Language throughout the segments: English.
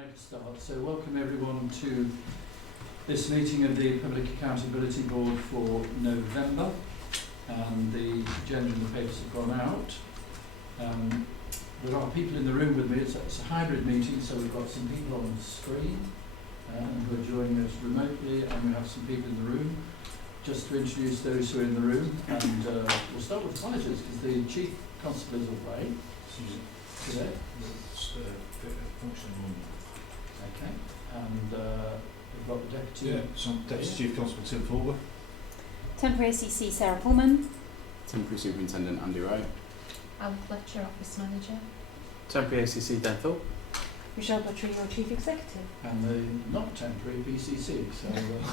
make a start. So welcome everyone to this meeting of the Public Accountability Board for November, and the agenda and the papers have gone out. There are people in the room with me. It's a hybrid meeting, so we've got some people on the screen who are joining us remotely, and we have some people in the room. Just to introduce those who are in the room, and we'll start with apologies because the Chief Constable is away today. Okay, and we've got the Deputy. Deputy Chief Constable Tim Fulber. Temporary ACC Sarah Pullman. Temporary Superintendent Andy Wright. Alan Fletcher, Office Manager. Temporary ACC Dan Thought. Michelle Buttrino, Chief Executive. And the not temporary PCC, so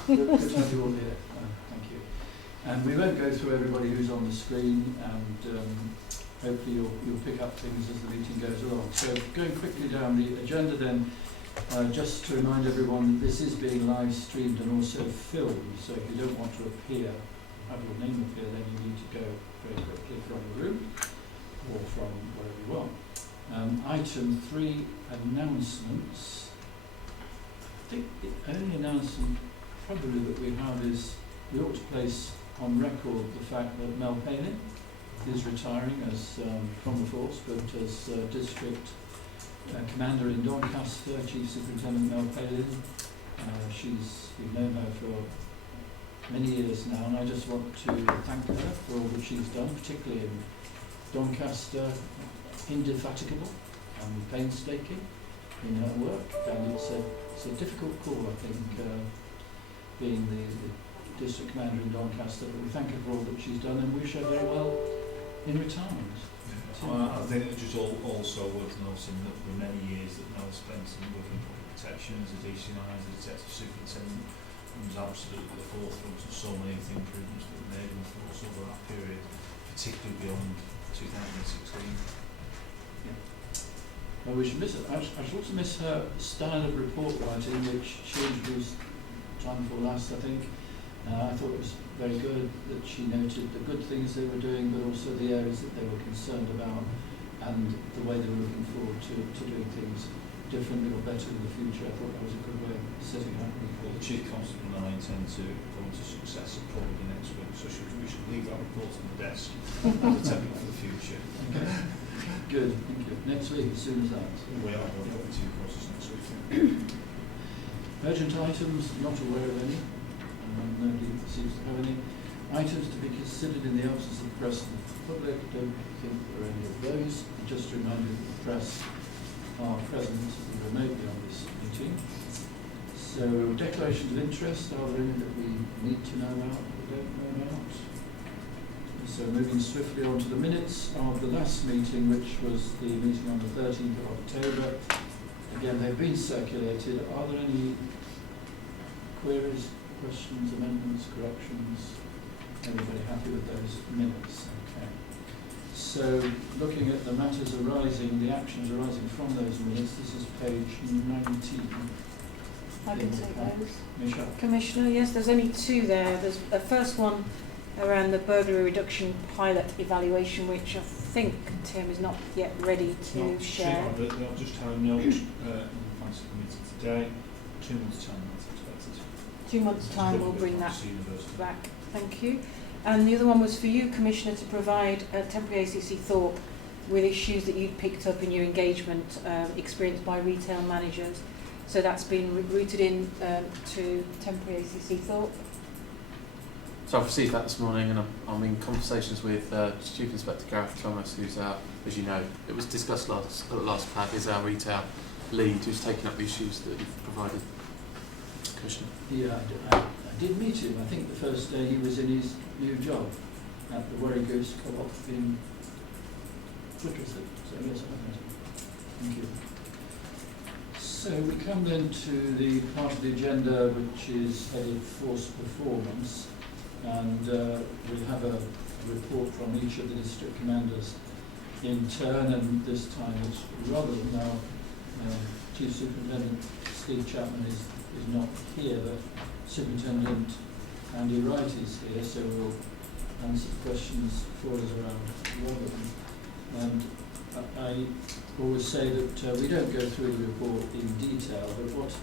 good to have you all here. Thank you. And we won't go through everybody who's on the screen, and hopefully you'll pick up things as the meeting goes along. So going quickly down the agenda then, just to remind everyone, this is being live streamed and also filmed, so if you don't want to have your name appear, then you need to go very quickly from the room or from wherever you are. Item 3, announcements. I think the only announcement probably that we have is we ought to place on record the fact that Mel Palin is retiring as from the force, but as District Commander in Doncaster, Chief Superintendent Mel Palin. We've known her for many years now, and I just want to thank her for all that she's done, particularly in Doncaster. Indefatigable and painstaking in her work, and it's a difficult call, I think, being the District Commander in Doncaster, but we thank her for all that she's done and wish her very well in retirement. I think it's just also worth noting that for many years that Mel spent in working for protection as a DCI, as a Detective Superintendent, and was absolutely at the forefront of so many of the improvements that were made in the force over that period, particularly beyond 2016. Well, we should miss her. I should also miss her style of report writing, which she introduced time before last, I think. I thought it was very good that she noted the good things they were doing, but also the areas that they were concerned about and the way they were looking forward to doing things differently or better in the future. I thought that was a good way of setting up. Well, the Chief Constable and I intend to go into successor probably next week, so we should leave that report on the desk as a template for the future. Okay. Good, thank you. Next week, as soon as that. We are going to two courses next week. Urgent items, not aware of any. Nobody seems to have any. Items to be considered in the absence of the press and the public. Don't think there are any of those. Just to remind you that the press are present remotely on this meeting. So, declarations of interest, are there any that we need to know about that we don't know about? So moving swiftly on to the minutes of the last meeting, which was the meeting on the 13th of October. Again, they've been circulated. Are there any queries, questions, amendments, corrections? Everybody happy with those minutes? Okay. So looking at the matters arising, the actions arising from those minutes, this is page 19. I can take those. Michelle. Commissioner, yes, there's only two there. There's the first one around the burglary reduction pilot evaluation, which I think Tim is not yet ready to share. I'll just have a note in advance of the meeting today. 2 months' time, that's expected. 2 months' time, we'll bring that back. Thank you. And the other one was for you, Commissioner, to provide a temporary ACC Thought with issues that you'd picked up in your engagement experience by retail managers. So that's been routed in to temporary ACC Thought. So I've received that this morning, and I'm in conversations with Chief Inspector Gareth Thomas, who's our, as you know, it was discussed last PAG, is our retail lead, who's taken up the issues that you've provided. Commissioner. Yeah, I did meet him. I think the first day he was in his new job at the Worry Goose Co-op in Whittlesey. So yes, I met him. Thank you. So we come then to the part of the agenda which is headed Force Performance, and we'll have a report from each of the district commanders in turn, and this time it's Rotherham now. Chief Superintendent Steve Chapman is not here, but Superintendent Andy Wright is here, so we'll answer questions for us around Rotherham. And I always say that we don't go through the report in detail, but what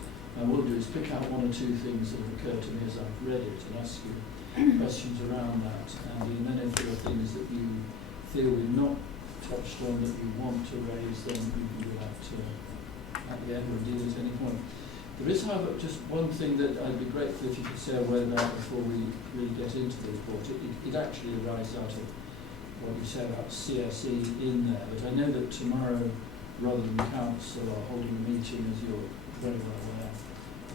I will do is pick out one or two things that have occurred to me as I've read it and ask you questions around that. And then if there are things that you feel we've not touched on that you want to raise, then you can do that at the end or indeed at any point. There is, however, just one thing that I'd be grateful if you could say a word about before we really get into the report. It actually arises out of what you said about CSE in there, but I know that tomorrow Rotherham Council are holding a meeting, as you're very well aware,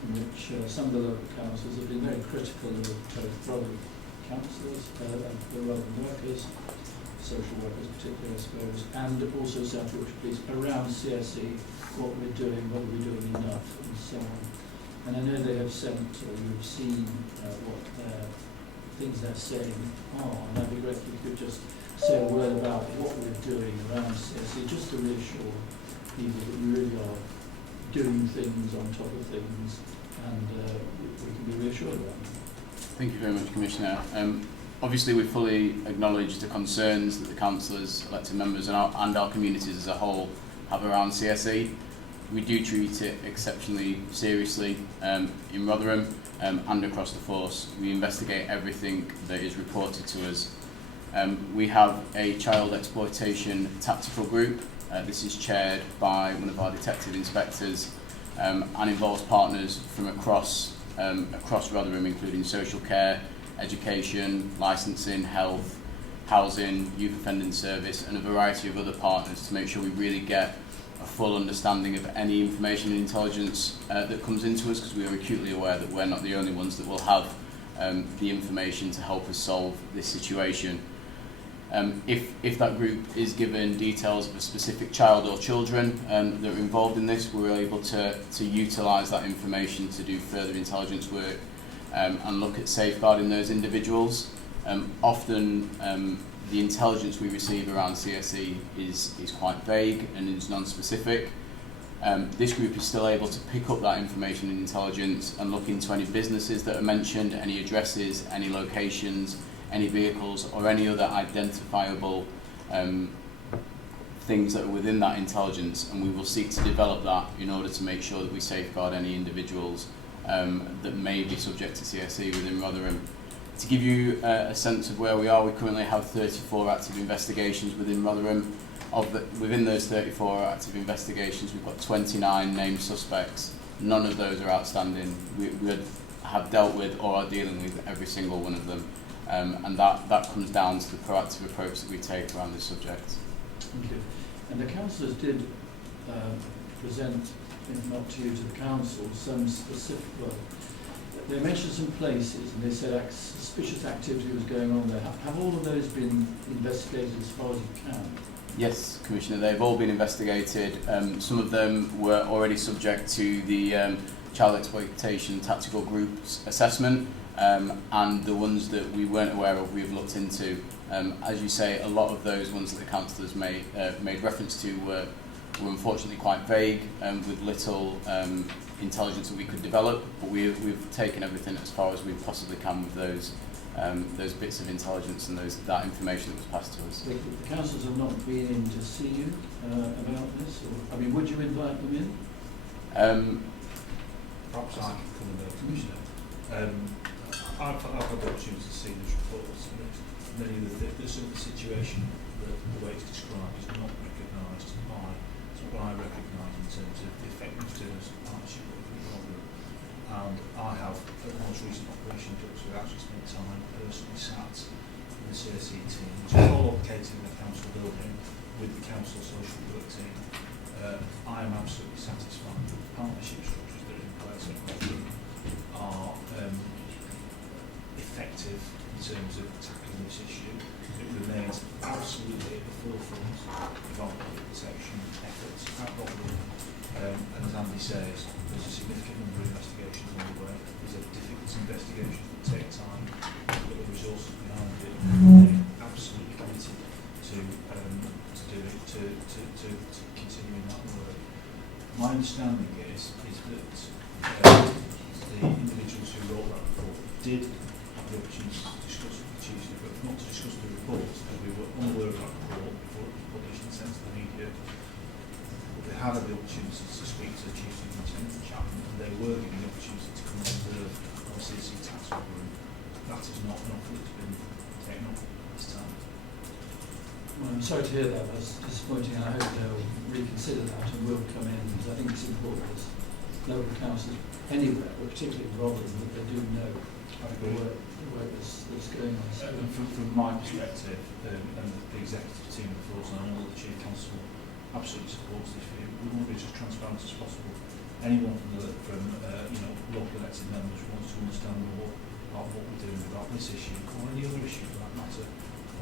in which some of the local councils have been very critical of both Rotherham councillors, the Rotherham workers, social workers particularly I suppose, and also South Yorkshire Police around CSE, what we're doing, whether we're doing enough and so on. And I know they have sent, or you've seen what things they're saying are, and I'd be grateful if you could just say a word about what we're doing around CSE, just to reassure people that we really are doing things on top of things, and we can be reassured about them. Thank you very much, Commissioner. Obviously, we fully acknowledge the concerns that the councillors, elected members, and our communities as a whole have around CSE. We do treat it exceptionally seriously in Rotherham and across the force. We investigate everything that is reported to us. We have a child exploitation tactical group. This is chaired by one of our detective inspectors and involves partners from across Rotherham, including social care, education, licensing, health, housing, youth offending service, and a variety of other partners to make sure we really get a full understanding of any information and intelligence that comes into us, because we are acutely aware that we're not the only ones that will have the information to help us solve this situation. If that group is given details of a specific child or children that are involved in this, we're able to utilise that information to do further intelligence work and look at safeguarding those individuals. Often the intelligence we receive around CSE is quite vague and is non-specific. This group is still able to pick up that information and intelligence and look into any businesses that are mentioned, any addresses, any locations, any vehicles, or any other identifiable things that are within that intelligence, and we will seek to develop that in order to make sure that we safeguard any individuals that may be subject to CSE within Rotherham. To give you a sense of where we are, we currently have 34 active investigations within Rotherham. Within those 34 active investigations, we've got 29 named suspects. None of those are outstanding. We have dealt with or are dealing with every single one of them. And that comes down to the proactive approach that we take around this subject. Thank you. And the councillors did present, if not to you, to the council, some specific, well, they mentioned some places and they said suspicious activity was going on there. Have all of those been investigated as far as you can? Yes, Commissioner, they've all been investigated. Some of them were already subject to the Child Exploitation Tactical Group's assessment. And the ones that we weren't aware of, we've looked into. As you say, a lot of those ones that the councillors made reference to were unfortunately quite vague, with little intelligence that we could develop. But we've taken everything as far as we possibly can with those bits of intelligence and that information that was passed to us. The councillors have not been in to see you about this, or I mean, would you invite them in? Perhaps I can come in, Commissioner. I've had the opportunity to see these reports, and many of the situation, the way it's described, is not recognised by, it's what I recognise in terms of the effectiveness of partnership working with Rotherham. And I have, at the most recent operation, we actually spent time personally sat in the CSE team, which is all located in the council building, with the council social work team. I am absolutely satisfied with the partnership structures that are in place at Rotherham are effective in terms of tackling this issue. It remains absolutely at the forefront of our public protection efforts at Rotherham. And as Andy says, there's a significant number of investigations on the way. These are difficult investigations that take time, but the resources behind it are absolutely committed to do it, to continuing that work. My understanding is that the individuals who wrote that report did the opportunity to discuss with the Chief, but not to discuss the report, as we were unaware of that report before it was published and sent to the media not enough that's been taken up this time. Well, I'm sorry to hear that. That's disappointing. I hope they'll reconsider that and will come in, because I think it's important as local councils anywhere, but particularly in Rotherham, that they do know the work that's going on. So, From my perspective, and the executive team of Thought, and I know that the Chief Constable absolutely supports this view, we want to be as transparent as possible. Anyone from local elected members who wants to understand more about what we're doing about this issue or any other issue for that matter,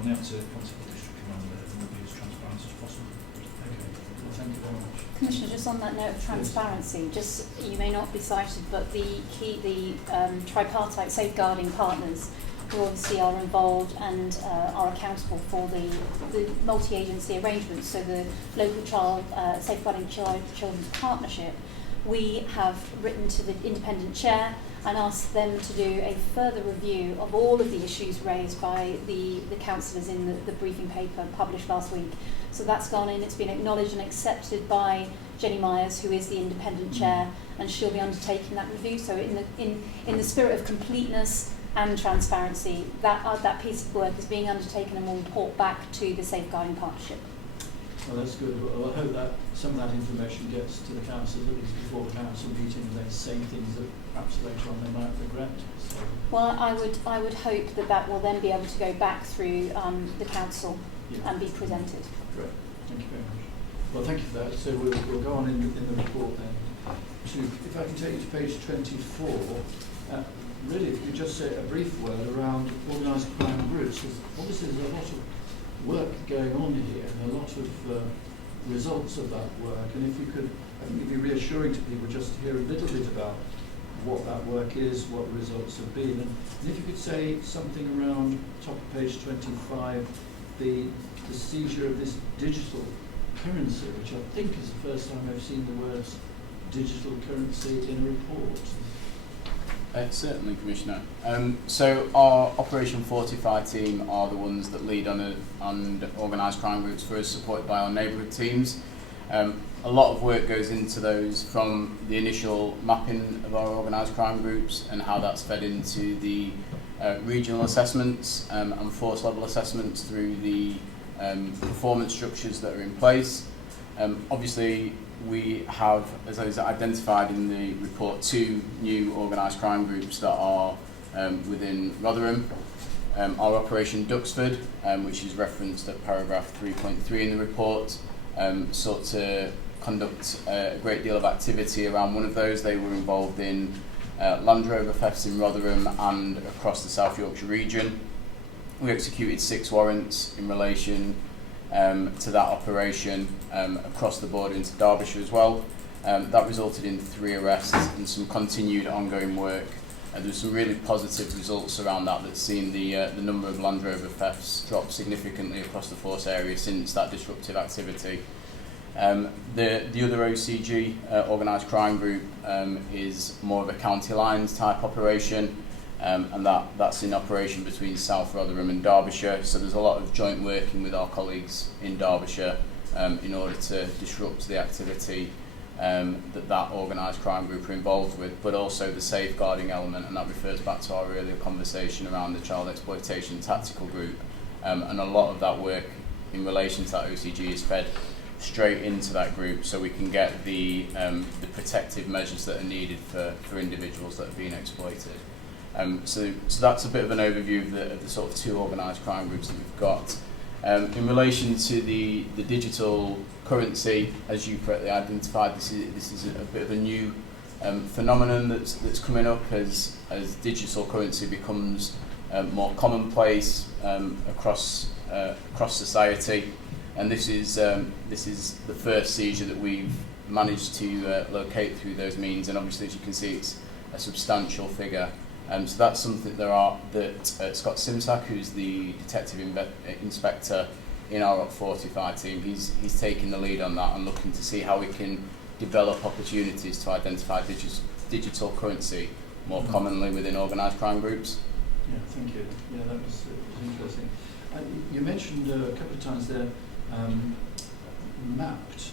we'll have to contact the district commander and we'll be as transparent as possible. okay. Well, thank you very much. Commissioner, just on that note of transparency, just you may not be cited, but the tripartite safeguarding partners who obviously are involved and are accountable for the multi-agency arrangements, so the local child safeguarding children's partnership, we have written to the independent chair and asked them to do a further review of all of the issues raised by the councillors in the briefing paper published last week. So that's gone in, it's been acknowledged and accepted by Jenny Myers, who is the independent chair, and she'll be undertaking that review. So in the spirit of completeness and transparency, that piece of work is being undertaken and will report back to the Safeguarding Partnership. Well, that's good. Well, I hope that some of that information gets to the council, at least before the council meeting, and they say things that perhaps later on they might regret. So. Well, I would hope that will then be able to go back through the council and be presented. Great. Thank you very much. Well, thank you for that. So we'll go on in the report then. If I can take you to page 24, really, if you could just say a brief word around organised crime groups, because obviously there's a lot of work going on here and a lot of results of that work, and if you could, I think it'd be reassuring to people just to hear a little bit about what that work is, what the results have been, and if you could say something around top of page 25, the seizure of this digital currency, which I think is the first time I've seen the words digital currency in a report. Certainly, Commissioner. So our Operation Fortify team are the ones that lead on organised crime groups for us, supported by our neighbourhood teams. A lot of work goes into those, from the initial mapping of our organised crime groups and how that's fed into the regional assessments and force level assessments through the performance structures that are in place. Obviously, we have, as I identified in the report, 2 new organised crime groups that are within Rotherham. Our Operation Duxford, which is referenced at paragraph 3.3 in the report, sought to conduct a great deal of activity around one of those. They were involved in Land Rover thefts in Rotherham and across the South Yorkshire region. We executed 6 warrants in relation to that operation across the border into Derbyshire as well. That resulted in 3 arrests and some continued ongoing work. There were some really positive results around that that's seen the number of Land Rover thefts drop significantly across the force area since that disruptive activity. The other OCG, organised crime group, is more of a county lines type operation. And that's in operation between South Rotherham and Derbyshire, so there's a lot of joint working with our colleagues in Derbyshire in order to disrupt the activity that organised crime group are involved with, but also the safeguarding element, and that refers back to our earlier conversation around the child exploitation tactical group, and a lot of that work in relation to that OCG is fed straight into that group, so we can get the protective measures that are needed for individuals that are being exploited. So that's a bit of an overview of the sort of 2 organised crime groups that we've got. In relation to the digital currency, as you correctly identified, this is a bit of a new phenomenon that's coming up as digital currency becomes more commonplace across society, and this is the first seizure that we've managed to locate through those means, and obviously, as you can see, it's a substantial figure. So that's something that Scott Simsack, who's the detective inspector in our Op 45 team, he's taking the lead on that and looking to see how we can develop opportunities to identify digital currency more commonly within organised crime groups. Yeah, thank you. Yeah, that was interesting. You mentioned a couple of times there mapped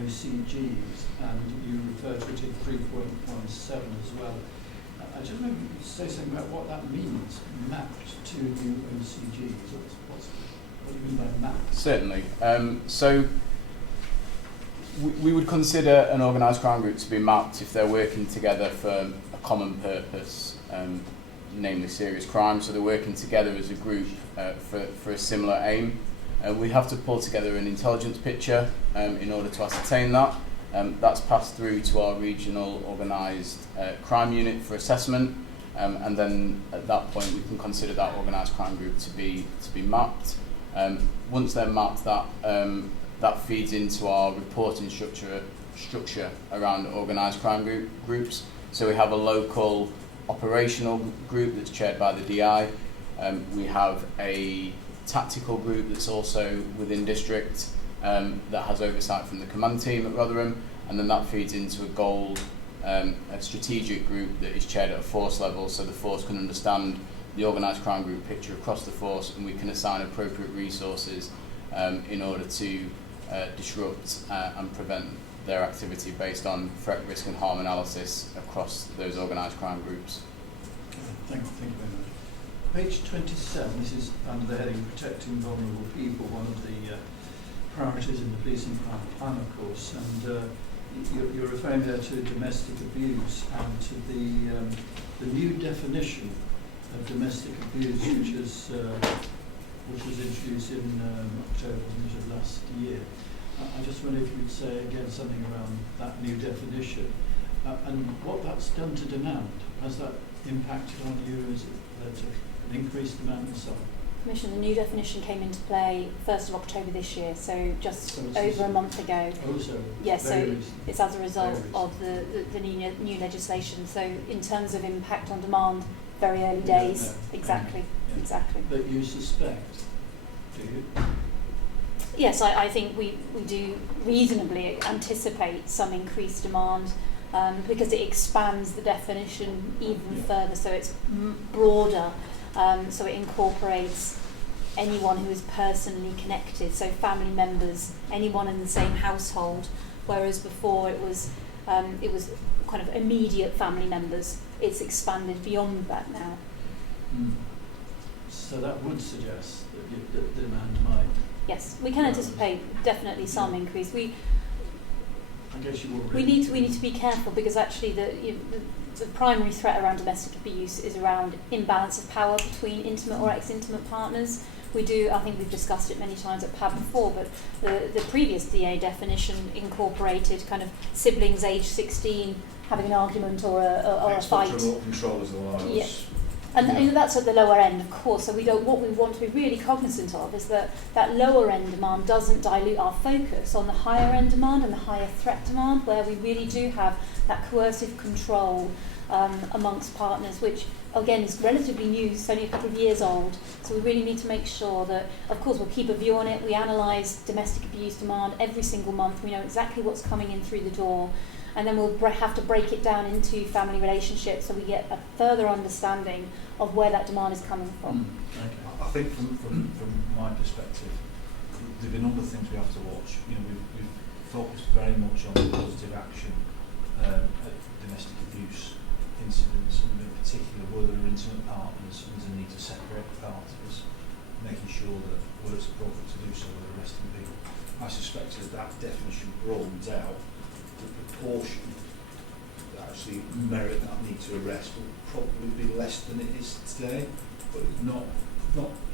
OCGs, and you referred to it in 3.17 as well. I just maybe you could say something about what that means, mapped to new OCGs. What do you mean by mapped? Certainly. So we would consider an organised crime group to be mapped if they're working together for a common purpose, namely serious crime. So they're working together as a group for a similar aim. We have to pull together an intelligence picture in order to ascertain that. That's passed through to our regional organised crime unit for assessment, and then at that point we can consider that organised crime group to be mapped. Once they're mapped, that feeds into our reporting structure around organised crime groups. So we have a local operational group that's chaired by the DI. We have a tactical group that's also within district that has oversight from the command team at Rotherham, and then that feeds into a strategic group that is chaired at a force level, so the force can understand the organised crime group picture across the force, and we can assign appropriate resources in order to disrupt and prevent their activity based on threat, risk and harm analysis across those organised crime groups. Thank you very much. Page 27, this is under the heading Protecting Vulnerable People, one of the priorities in the policing plan, of course, and you're referring there to domestic abuse and to the new definition of domestic abuse, which was introduced in October of last year. I just wonder if you'd say again something around that new definition and what that's done to demand. Has that impacted on you? Has it led to an increased demand and so on? Commissioner, the new definition came into play 1st of October this year, so just over a month ago. Also, yes, so recent. it's as a result of the new legislation. So in terms of impact on demand, very early days. Exactly. But you suspect, do you? Yes, I think we do reasonably anticipate some increased demand because it expands the definition even further, so it's broader. So it incorporates anyone who is personally connected, so family members, anyone in the same household, whereas before it was kind of immediate family members. It's expanded beyond that now. So that would suggest that the demand might. Yes, we can anticipate definitely some increase. I guess you we need to be careful because actually the primary threat around domestic abuse is around imbalance of power between intimate or ex-intimate partners. I think we've discussed it many times at PAB before, but the previous DA definition incorporated kind of siblings aged 16 having an argument or a fight. Remote control is the one I was. Yeah. And that's at the lower end, of course. So what we want to be really cognizant of is that lower end demand doesn't dilute our focus on the higher end demand and the higher threat demand, where we really do have that coercive control amongst partners, which again is relatively new. It's only a couple of years old. So we really need to make sure that, of course, we'll keep a view on it. We analyse domestic abuse demand every single month. We know exactly what's coming in through the door. And then we'll have to break it down into family relationships so we get a further understanding of where that demand is coming from. Okay. I think from my perspective, there are a number of things we have to watch. We've focused very much on the positive action at domestic abuse incidents, and in particular where there are intimate partners and there's a need to separate the parties, making sure that where it's appropriate to do so, we're arresting people. I suspect as that definition broadens out, the proportion that actually merit that need to arrest will probably be less than it is today, but not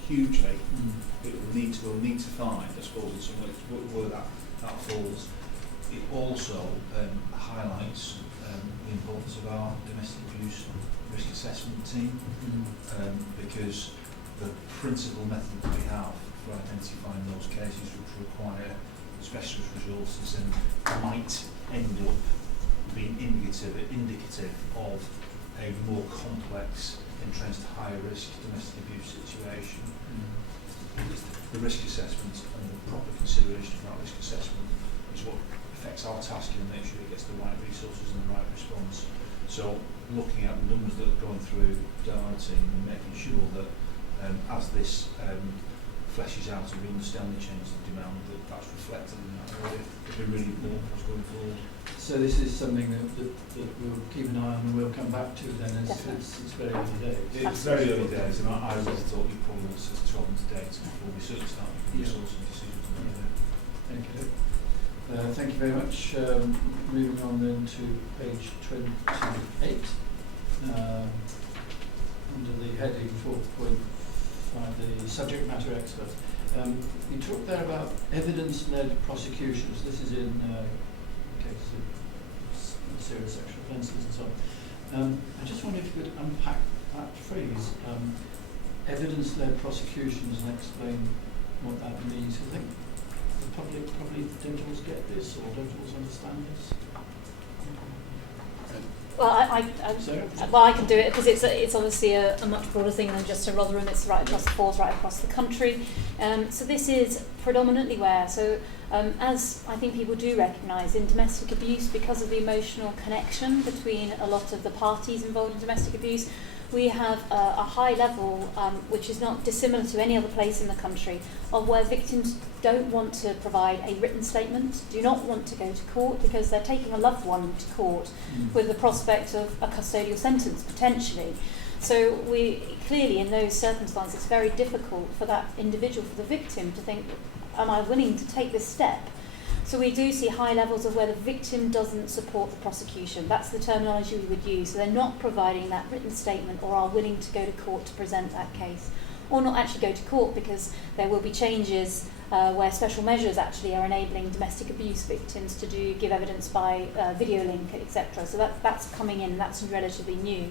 hugely. We'll need to find, I suppose, in some ways where that falls. It also highlights the importance of our domestic abuse risk assessment team, because the principal method that we have for identifying those cases which require specialist resources and might end up being indicative of a more complex, entrenched, high-risk domestic abuse situation. The risk assessment and the proper consideration of that risk assessment is what affects our tasking and make sure it gets the right resources and the right response. So looking at the numbers that are going through our team and making sure that as this fleshes out and we understand the changes in demand, that's reflected in that area. It'll be really important for us going forward. So this is something that we'll keep an eye on and we'll come back to then as it's very early days. It's very early days, and I would have thought you probably want to 12 months data before we certainly start making resource and decisions on that. Thank you. Thank you very much. Moving on then to page 28. Under the heading 4.5, the subject matter expert. You talked there about evidence-led prosecutions. This is in cases of serious sexual offences and so on. I just wondered if you could unpack that phrase, evidence-led prosecutions, and explain what that means. I think the public probably don't always get this or don't always understand this. Well, I can do it because it's obviously a much broader thing than just a Rotherham. It's right across the force, right across the country. So this is predominantly where. So as I think people do recognise in domestic abuse, because of the emotional connection between a lot of the parties involved in domestic abuse, we have a high level, which is not dissimilar to any other place in the country, of where victims don't want to provide a written statement, do not want to go to court because they're taking a loved one to court with the prospect of a custodial sentence potentially. So we clearly, in those circumstances, it's very difficult for that individual, for the victim, to think, am I willing to take this step? So we do see high levels of where the victim doesn't support the prosecution. That's the terminology we would use. So they're not providing that written statement or are willing to go to court to present that case. Or not actually go to court because there will be changes where special measures actually are enabling domestic abuse victims to give evidence by video link, etc. So that's coming in, and that's relatively new.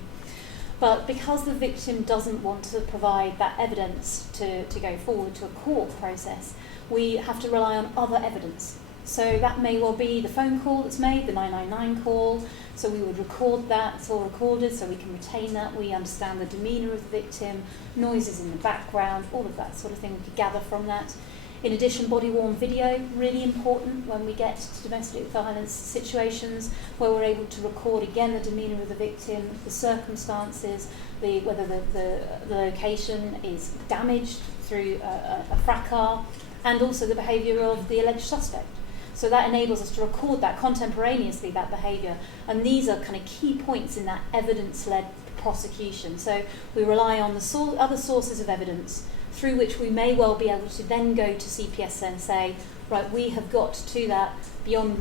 But because the victim doesn't want to provide that evidence to go forward to a court process, we have to rely on other evidence. So that may well be the phone call that's made, the 999 call. So we would record that, it's all recorded, so we can retain that. We understand the demeanour of the victim, noises in the background, all of that sort of thing we could gather from that. In addition, body-worn video, really important when we get to domestic violence situations where we're able to record again the demeanour of the victim, the circumstances, whether the location is damaged through a fracas, and also the behaviour of the alleged suspect. So that enables us to record that contemporaneously, that behaviour. And these are kind of key points in that evidence-led prosecution. So we rely on the other sources of evidence through which we may well be able to then go to CPS and say, right, we have got to that beyond,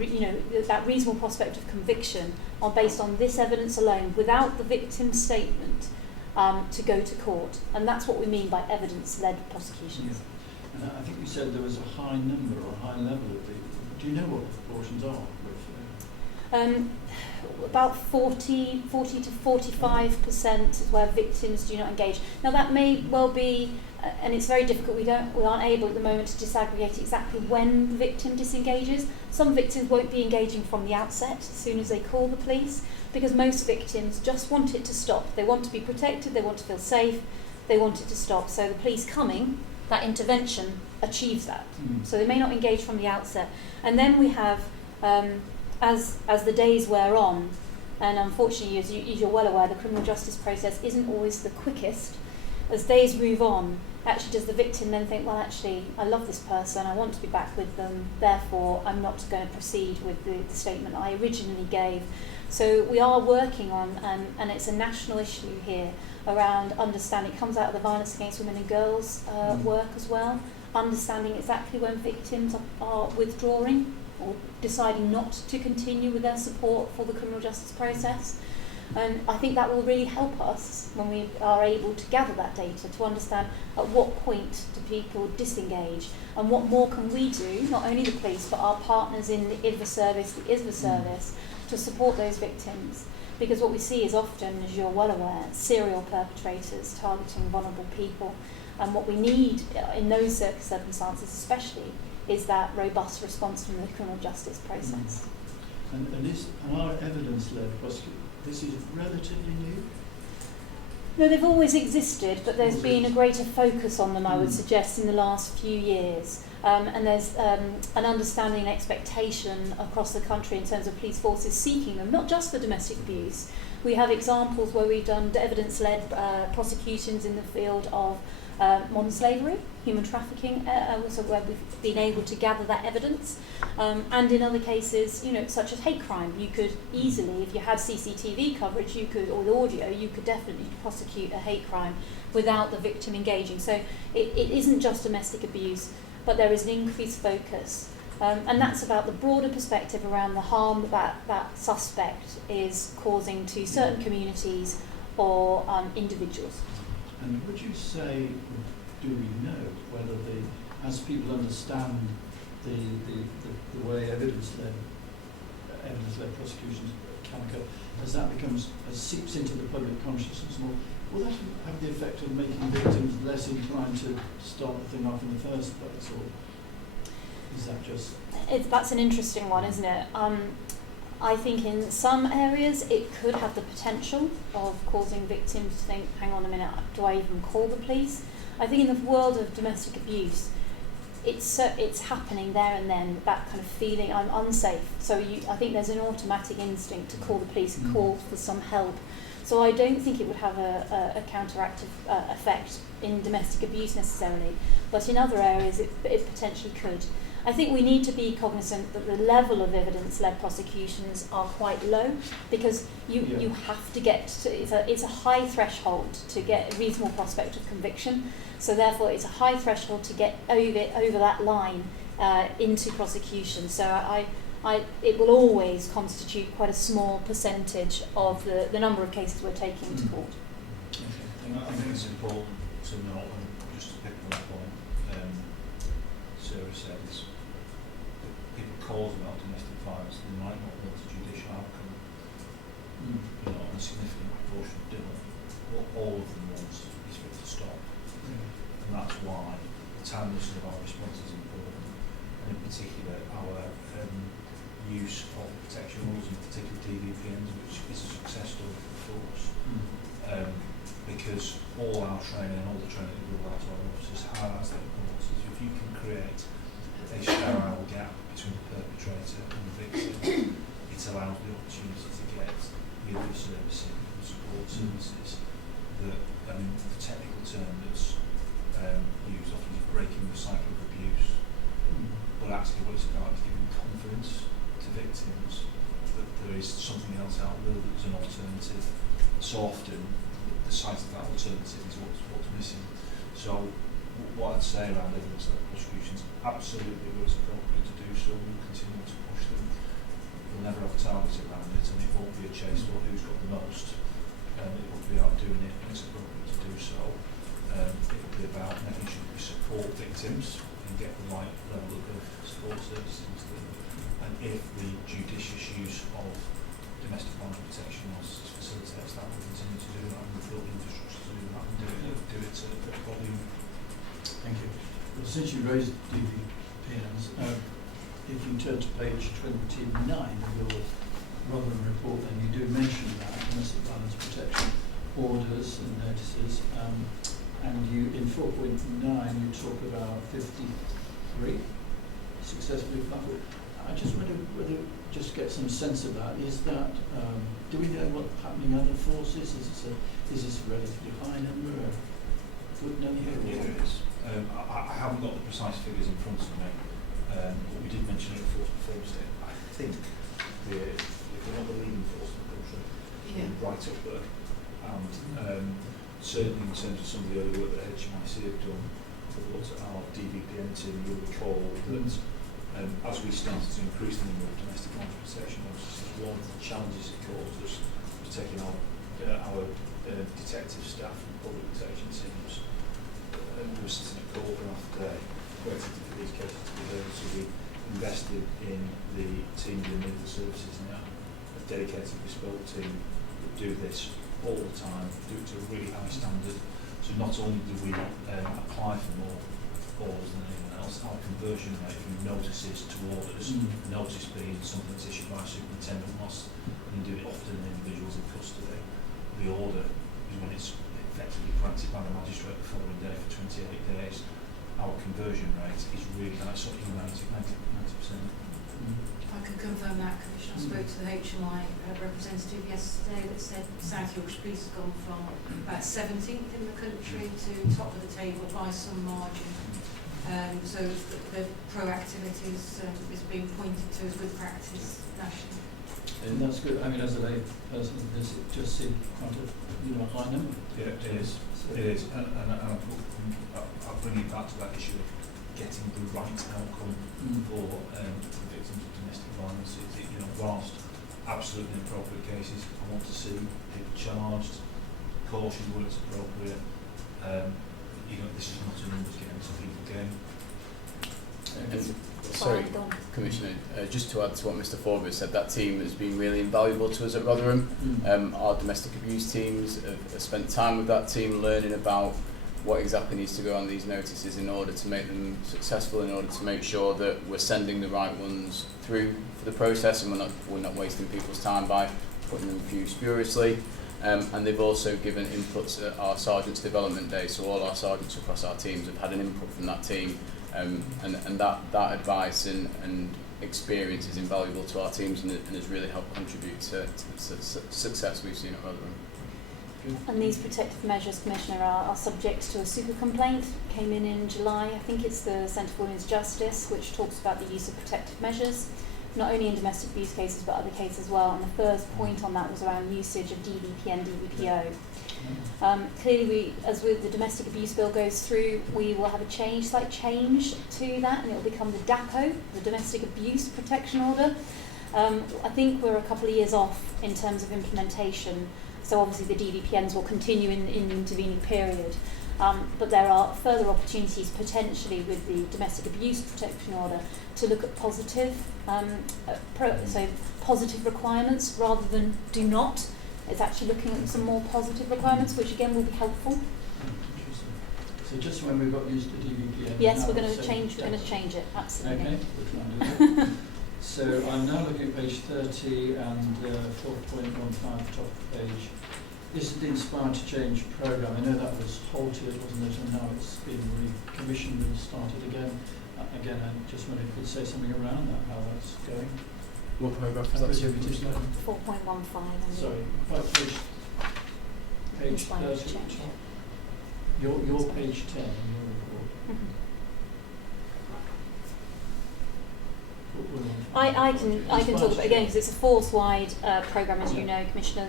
that reasonable prospect of conviction based on this evidence alone, without the victim's statement, to go to court. And that's what we mean by evidence-led prosecutions. Yeah. I think you said there was a high number or a high level of the. Do you know what the proportions are? About 40 to 45% is where victims do not engage. Now that may well be, and it's very difficult. We aren't able at the moment to disaggregate exactly when the victim disengages. Some victims won't be engaging from the outset as soon as they call the police, because most victims just want it to stop. They want to be protected. They want to feel safe. They want it to stop. So the police coming, that intervention achieves that. So they may not engage from the outset. And then we have, as the days wear on, and unfortunately, as you're well aware, the criminal justice process isn't always the quickest. As days move on, actually does the victim then think, well, actually, I love this person, I want to be back with them, therefore I'm not going to proceed with the statement I originally gave. So we are working on, and it's a national issue here, around understanding. It comes out of the Violence Against Women and Girls work as well, understanding exactly when victims are withdrawing or deciding not to continue with their support for the criminal justice process. And I think that will really help us when we are able to gather that data to understand at what point do people disengage and what more can we do, not only the police but our partners in the ISVA service, to support those victims. Because what we see is often, as you're well aware, serial perpetrators targeting vulnerable people. And what we need in those circumstances especially is that robust response from the criminal justice process. And our evidence-led prosecution, this is relatively new? No, they've always existed, but there's been a greater focus on them, I would suggest, in the last few years. And there's an understanding and expectation across the country in terms of police forces seeking them, not just for domestic abuse. We have examples where we've done evidence-led prosecutions in the field of modern slavery, human trafficking, also where we've been able to gather that evidence. And in other cases, such as hate crime, you could easily, if you had CCTV coverage, or the audio, you could definitely prosecute a hate crime without the victim engaging. So it isn't just domestic abuse, but there is an increased focus. And that's about the broader perspective around the harm that suspect is causing to certain communities or individuals. And would you say, do we know whether as people understand the way evidence-led prosecutions can occur, as seeps into the public consciousness more, will that have the effect of making victims less inclined to start the thing off in the first place, or is that just... That's an interesting one, isn't it? I think in some areas it could have the potential of causing victims to think, hang on a minute, do I even call the police? I think in the world of domestic abuse, it's happening there and then, that kind of feeling, I'm unsafe. So I think there's an automatic instinct to call the police, call for some help. So I don't think it would have a counteractive effect in domestic abuse necessarily, but in other areas it potentially could. I think we need to be cognizant that the level of evidence-led prosecutions are quite low, because you have to get to, it's a high threshold to get a reasonable prospect of conviction. So therefore, it's a high threshold to get over that line into prosecution. So it will always constitute quite a small percentage of the number of cases we're taking to court. I think it's important to note, and just to pick on that point, Sarah said, is people calls about domestic violence, they might not want a judicial outcome. And a significant proportion don't. What all of them want is for it to stop. And that's why the timeliness of our response is important. And in particular, our use of protection rules, in particular DVPNs, which is a success story for us. Because all our training, all the training that we roll out to our officers highlights that importance. If you can create a sterile gap between the perpetrator and the victim, it allows the opportunity to get legal servicing and support services that, the technical term that's used often is breaking the cycle of abuse, but actually what it's about is giving confidence to victims that there is something else out there that's an alternative. So often the sight of that alternative is what's missing. So what I'd say around evidence-led prosecutions, absolutely where it's appropriate to do so, we'll continue to push them. We'll never have targets around it, and it won't be a chase for who's got the most. It will be about doing it when it's appropriate to do so. It will be about making sure we support victims and get the right level of support services into them. And if the judicious use of domestic violence protection laws facilitates that, we'll continue to do that, and we've built the infrastructure to do that, and do it at volume. Thank you. Well, since you raised DVPNs, if you turn to page 29 of your Rotherham report, then you do mention that domestic violence protection orders and notices, and you in 4.9 you talk about 53 successfully funded. I just wonder whether, just get some sense of that. Is that do we know what's happening in other forces? Is this a relatively high number, a good number? Yeah, it is. I haven't got the precise figures in front of me, but we did mention it before today. I think if we're not the leading force in the country, we're right up there. And certainly in terms of some of the early work that HMIC have done, we've looked at our DVPN team, you'll recall that as we started to increase the number of domestic violence protection officers, one of the challenges it caused us was taking our detective staff and public protection teams who were sitting at court after day, waiting for these cases to be heard. So we invested in the team in the legal services now, a dedicated bespoke team that do this all the time, do it to a really high standard. So not only do we apply for more orders than anyone else, our conversion rate from notices to orders, notice being something that's issued by a superintendent, and do it often in individuals in custody. The order is when it's effectively granted by the magistrate the following day for 28 days. Our conversion rate is really high, something 90%. If I can confirm that, Commissioner, I spoke to the HMI representative yesterday that said South Yorkshire Police has gone from about 17th in the country to top of the table by some margin. So the proactivity is being pointed to as good practice nationally. And that's good. I mean, as a lay person, does it just seem quite a high number? Yeah, it is. It is, and I'll bring it back to that issue of getting the right outcome for victims of domestic violence. Whilst absolutely inappropriate cases, I want to see people charged, cautioned where it's appropriate. This is not a numbers game, it's a people game. And, sorry, Commissioner, just to add to what Mr. Forbes said, that team has been really invaluable to us at Rotherham. Our domestic abuse teams have spent time with that team learning about what exactly needs to go on these notices in order to make them successful, in order to make sure that we're sending the right ones through for the process and we're not wasting people's time by putting them through spuriously. And they've also given inputs at our Sergeants Development Day, so all our sergeants across our teams have had an input from that team, and that advice and experience is invaluable to our teams and has really helped contribute to the success we've seen at Rotherham. And these protective measures, Commissioner, are subject to a super complaint. Came in July. I think it's the Centre for Women's Justice, which talks about the use of protective measures, not only in domestic abuse cases but other cases as well. And the first point on that was around usage of DVP and DVPO. Clearly, as with the domestic abuse bill goes through, we will have a slight change to that, and it will become the DAPO, the Domestic Abuse Protection Order. I think we're a couple of years off in terms of implementation. So obviously the DVPNs will continue in the intervening period. But there are further opportunities potentially with the Domestic Abuse Protection Order to look at positive requirements rather than do not. It's actually looking at some more positive requirements, which again will be helpful. Interesting. So just when we've got used to DVPN. Yes, we're going to change it, absolutely. Okay, so I'm now looking at page 30 and 4.15 top of the page. This is the Inspire to Change programme. I know that was halted, wasn't it, and now it's been recommissioned and started again. Again, I just wondered if you could say something around that, how that's going. What paragraph is that? 4.15. Sorry, page 30. Your page 10 in your report. I can talk about it again because it's a force-wide programme, as you know, Commissioner.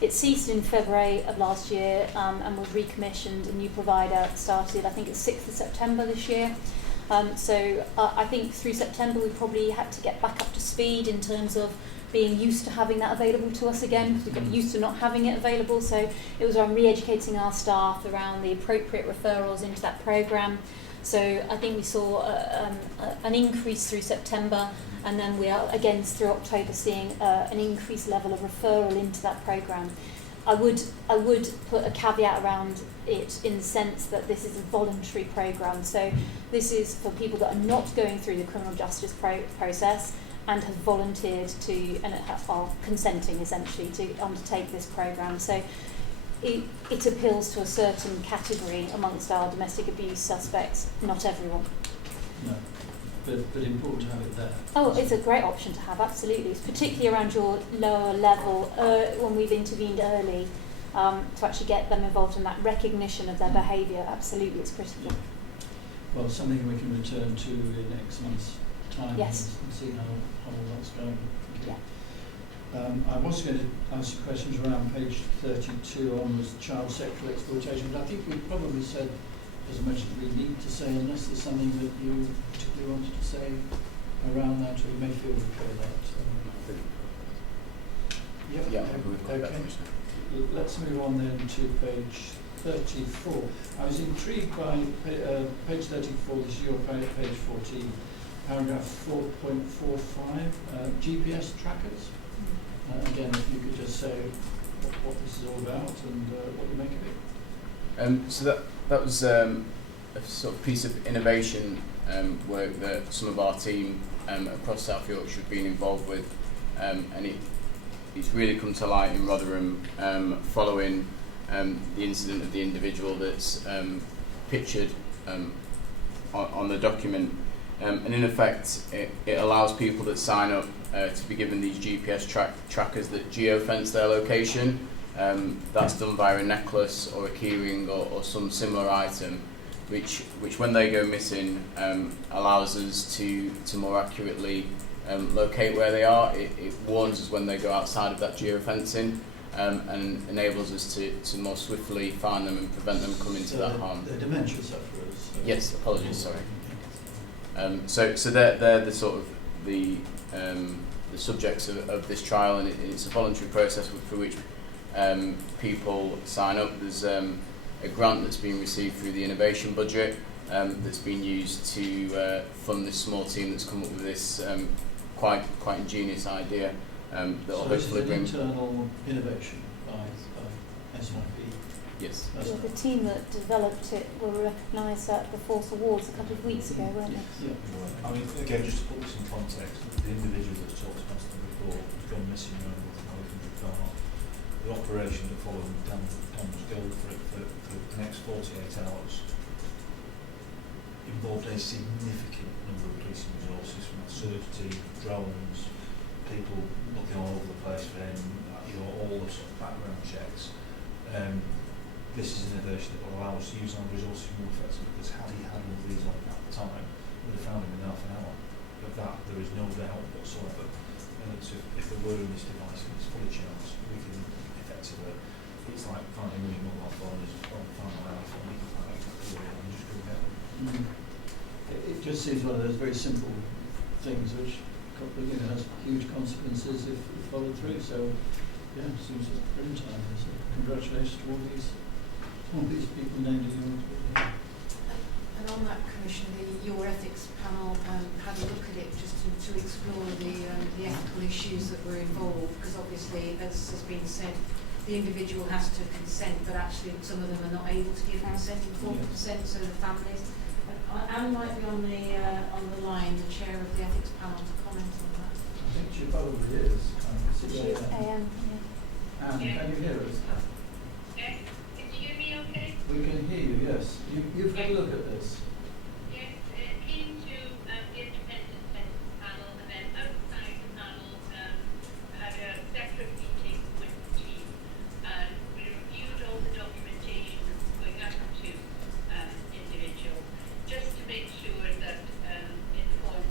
It ceased in February of last year and was recommissioned. A new provider started, I think it's 6th of September this year. So I think through September we probably had to get back up to speed in terms of being used to having that available to us again, because we got used to not having it available. So it was around re-educating our staff around the appropriate referrals into that programme. So I think we saw an increase through September, and then we are again through October seeing an increased level of referral into that programme. I would put a caveat around it in the sense that this is a voluntary programme. So this is for people that are not going through the criminal justice process and have volunteered to and are consenting essentially to undertake this programme. So it appeals to a certain category amongst our domestic abuse suspects, not everyone. No, but important to have it there. Oh, it's a great option to have, absolutely. It's particularly around your lower level, when we've intervened early, to actually get them involved in that recognition of their behaviour. Absolutely, it's critical. Well, something we can return to in next month's time. Yes. And see how all that's going. Yeah. I was going to ask you questions around page 32 on was child sexual exploitation, but I think we probably said as much as we need to say, unless there's something that you particularly wanted to say around that, or you may feel we've covered that. Okay. Let's move on then to page 34. I was intrigued by page 34, this is your page 14, paragraph 4.45, GPS trackers. Again, if you could just say what this is all about and what you make of it. So that was a sort of piece of innovation work that some of our team across South Yorkshire have been involved with, and it's really come to light in Rotherham following the incident of the individual that's pictured on the document. And in effect, it allows people that sign up to be given these GPS trackers that geofence their location. That's done via a necklace or a keyring or some similar item, which when they go missing allows us to more accurately locate where they are. It warns us when they go outside of that geofencing and enables us to more swiftly find them and prevent them coming to that harm. They're dementia sufferers. Yes, apologies, sorry. So they're the sort of the subjects of this trial, and it's a voluntary process for which people sign up. There's a grant that's been received through the innovation budget that's been used to fund this small team that's come up with this quite ingenious idea that will hopefully bring. So it's an internal innovation by SYP. Yes. Yeah, the team that developed it were recognised at the Force Awards a couple of weeks ago, weren't they? Yeah. I mean, again, just to put this in context, the individual that's talked about them before has gone missing around the car. The operation that followed Dan's Guild for the next 48 hours involved a significant number of policing resources, from the search team, drones, people looking all over the place for him, all the sort of background checks. This is an innovation that will allow us to use our resources more effectively, because had he handled these on at the time, we would have found him in half an hour. But that, there is no doubt whatsoever. So if there were in this device and it's fully charged, we can effectively, it's like finding a mobile phone is finding an iPhone, we can find exactly where and just go get them. It just seems one of those very simple things which has huge consequences if followed through. So, yeah, it seems a brilliant idea. So congratulations to all these people named in your report. And on that, Commissioner, your ethics panel had a look at it just to explore the ethical issues that were involved, because obviously, as has been said, the individual has to consent, but actually some of them are not able to give consent, informed consent, so the families. Anne might be on the line, the chair of the ethics panel, to comment on that. I think she probably is. She's AM, yeah. Anne, can you hear us? Yes. Can you hear me okay? We can hear you, yes. You've had a look at this. Yes. Came to the independent ethics panel, and then outside the panel had a separate meeting with the team, and we reviewed all the documentation going up to individual, just to make sure that there was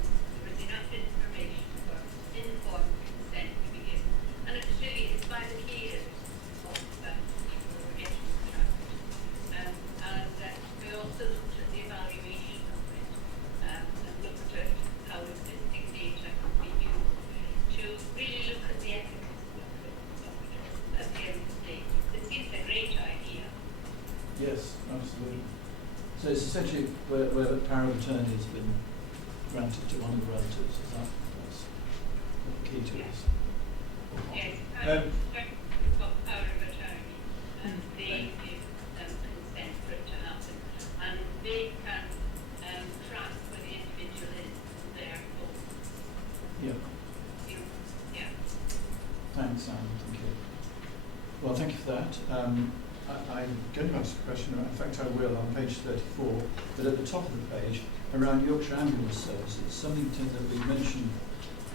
enough information for informed consent to be given. And it's by the carers of people who were getting trapped. And we also looked at the evaluation of it and looked at how existing data could be used to really look at the efficacy of it at the end of the day. It seems a great idea. Yes, absolutely. So it's essentially where the power of attorney has been granted to one of the relatives. Is that's what the key to Yes. this? Yes, got power of attorney, and they give consent for it to happen, and they can track where the individual is from their phone. Yeah. Yeah. Thanks, Anne. Thank you. Well, thank you for that. I'm going to ask a question. In fact, I will on page 34. But at the top of the page, around Yorkshire Ambulance Services, something that we mentioned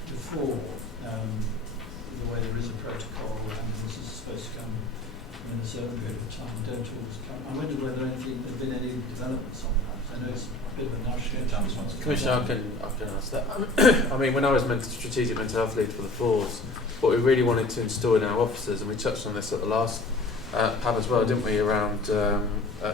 before. The way there is a protocol, ambulances are supposed to come in a certain period of time, don't always come. I wondered whether there had been any developments on that. I know it's a bit of a national Commissioner, I can ask that. I mean, when I was strategic mental health lead for the Force, what we really wanted to install in our officers, and we touched on this at the last PAB as well, didn't we, around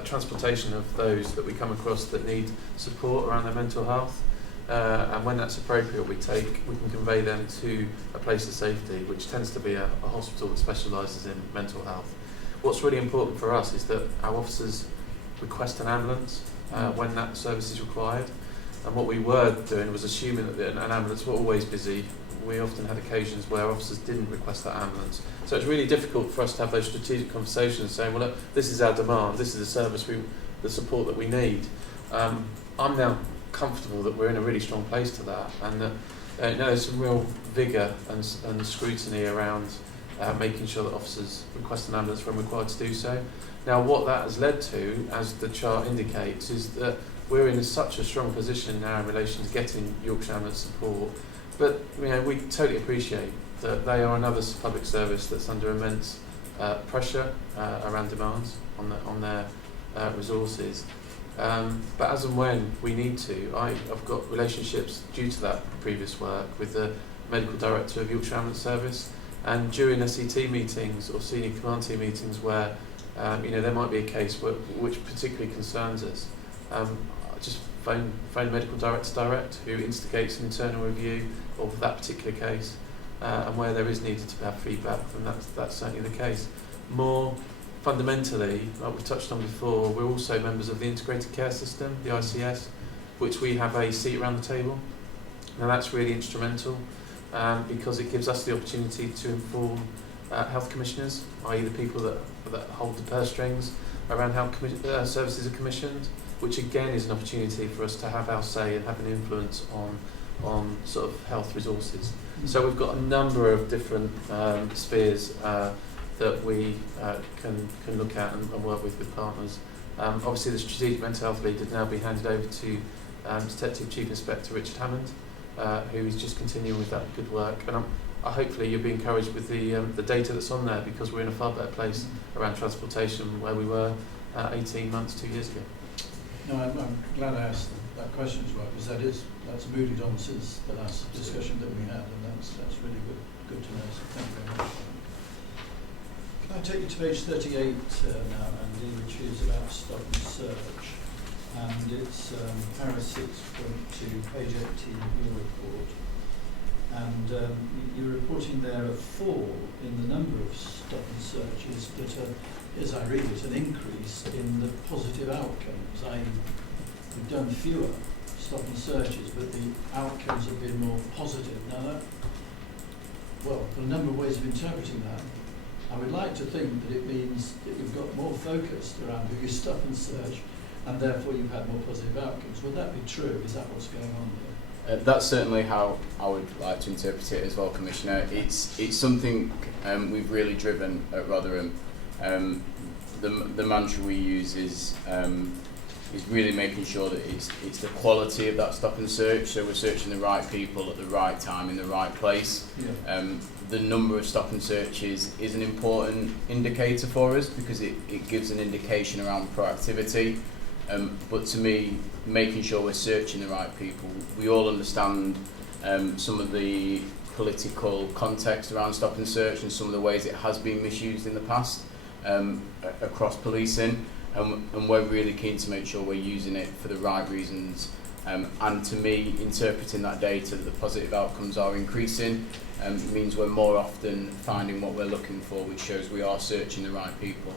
transportation of those that we come across that need support around their mental health. And when that's appropriate, we can convey them to a place of safety, which tends to be a hospital that specialises in mental health. What's really important for us is that our officers request an ambulance when that service is required. And what we were doing was assuming that an ambulance were always busy. We often had occasions where officers didn't request that ambulance. So it's really difficult for us to have those strategic conversations saying, well, look, this is our demand, this is the service, the support that we need. I'm now comfortable that we're in a really strong place to that, and that there's some real vigour and scrutiny around making sure that officers request an ambulance when required to do so. Now, what that has led to, as the chart indicates, is that we're in such a strong position now in relation to getting Yorkshire Ambulance support. But we totally appreciate that they are another public service that's under immense pressure around demands on their resources. But as and when we need to, I've got relationships due to that previous work with the medical director of Yorkshire Ambulance Service, and during SET meetings or senior command team meetings where there might be a case which particularly concerns us, I just phone medical director direct, who instigates an internal review of that particular case, and where there is needed to have feedback, and that's certainly the case. More fundamentally, like we've touched on before, we're also members of the Integrated Care System, the ICS, which we have a seat around the table. Now that's really instrumental because it gives us the opportunity to inform health commissioners, i.e. the people that hold the purse strings around how services are commissioned, which again is an opportunity for us to have our say and have an influence on sort of health resources. So we've got a number of different spheres that we can look at and work with partners. Obviously the Strategic Mental Health Lead has now been handed over to Detective Chief Inspector Richard Hammond, who is just continuing with that good work. And hopefully you'll be encouraged with the data that's on there, because we're in a far better place around transportation where we were 18 months, 2 years ago. No, I'm glad I asked that question as well, because that's moved on since the last discussion that we had, and that's really good to know. So thank you very much. Can I take you to page 38 now, Andy, which is about stop and search, and it's para 6.2, page 18 of your report, and you're reporting there a fall in the number of stop and searches, but as I read it, an increase in the positive outcomes. We've done fewer stop and searches, but the outcomes have been more positive. Now, there are a number of ways of interpreting that. I would like to think that it means that you've got more focused around who you stop and search, and therefore you've had more positive outcomes. Would that be true? Is that what's going on here? That's certainly how I would like to interpret it as well, Commissioner. It's something we've really driven at Rotherham. The mantra we use is really making sure that it's the quality of that stop and search, so we're searching the right people at the right time in the right place. Yeah. The number of stop and searches is an important indicator for us because it gives an indication around proactivity, but to me, making sure we're searching the right people. We all understand some of the political context around stop and search and some of the ways it has been misused in the past across policing. And we're really keen to make sure we're using it for the right reasons. And to me, interpreting that data that the positive outcomes are increasing means we're more often finding what we're looking for, which shows we are searching the right people.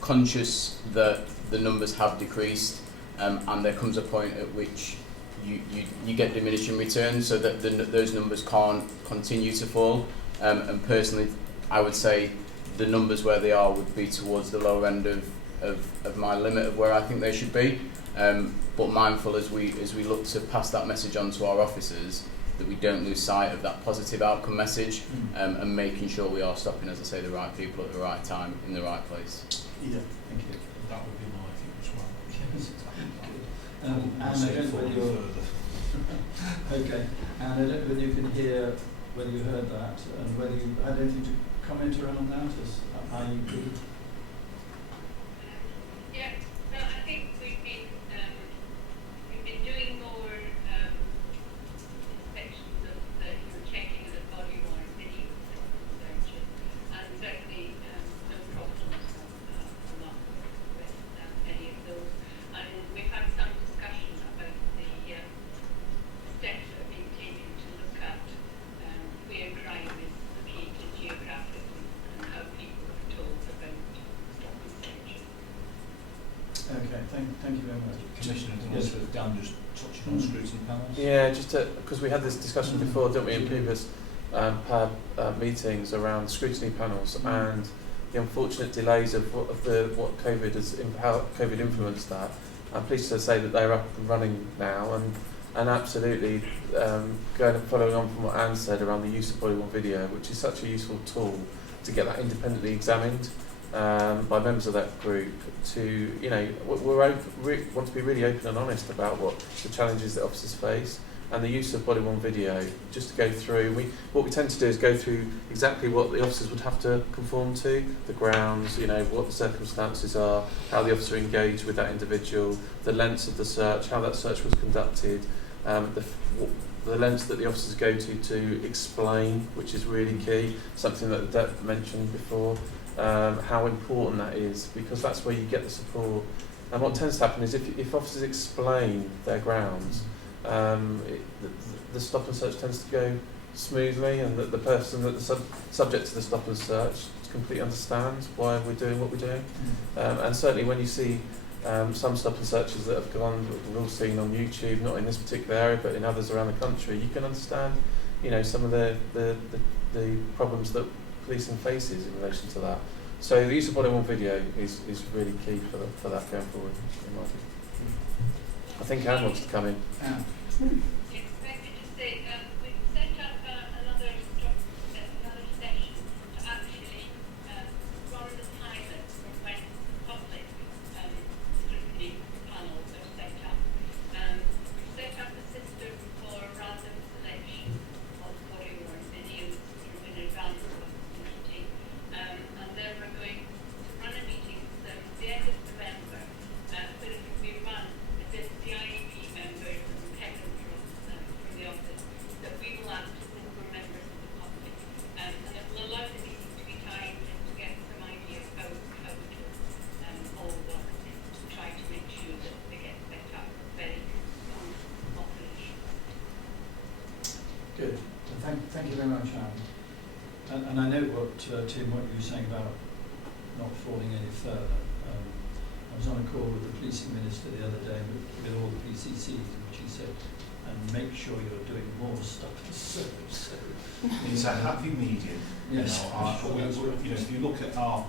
Conscious that the numbers have decreased, and there comes a point at which you get diminishing returns, so that those numbers can't continue to fall. And personally, I would say the numbers where they are would be towards the lower end of my limit of where I think they should be. But mindful as we look to pass that message on to our officers, that we don't lose sight of that positive outcome message, and making sure we are stopping, as I say, the right people at the right time in the right place. Yeah, thank you. That would be my view as well. Yes. And I don't know whether you're okay. And I don't know whether you can hear whether you heard that and whether you had anything to comment around that as IUP. Yeah, no, I think we've been doing more inspections of the checking of the body worn video searches, and certainly no problems have come up with any of those. And we've had some discussion about the steps that have been taken to look at where crime is located geographically and how people are told about stop and search. Okay, thank you very much. Commissioner, Yes. Dan just touched on scrutiny panels. Yeah, just because we had this discussion before, didn't we, in previous meetings around scrutiny panels and the unfortunate delays of what COVID has how COVID influenced that. I'm pleased to say that they're up and running now, and absolutely going and following on from what Anne said around the use of body-worn video, which is such a useful tool to get that independently examined. by members of that group to, you know, want to be really open and honest about what the challenges that officers face, and the use of body-worn video, just to go through. What we tend to do is go through exactly what the officers would have to conform to, the grounds, you know, what the circumstances are, how the officer engaged with that individual, the lengths of the search, how that search was conducted, the lengths that the officers go to explain, which is really key, something that Deb mentioned before, how important that is, because that's where you get the support. And what tends to happen is if officers explain their grounds, the stop and search tends to go smoothly, and that the person that the subject to the stop and search completely understands why we're doing what we're doing. And certainly when you see some stop and searches that have gone, we've all seen on YouTube, not in this particular area but in others around the country, you can understand, you know, some of the problems that policing faces in relation to that. So the use of body-worn video is really key for that going forward, in my view. I think Anne wants to come in. Anne. Yes, I could just say, we've set up another session to actually run the pilot for when public scrutiny panels are set up. We've set up a system for random selection of body-worn videos in advance of the meeting, and then we're going to run a meeting at the end of November, but it will be run with the IEP members and technical from the office, that we will act as if we're members of the public, and it will allow the meeting to be timed and to get some idea of how it all works, to try to make sure that they get set up very strong operations. Good. Thank you very much, Anne. And I know what Tim, what you were saying about not falling any further. I was on a call with the policing minister the other day with all the PCCs, which he said, and make sure you're doing more stuff to serve. So It's a happy medium. yes, You know, if you look at our,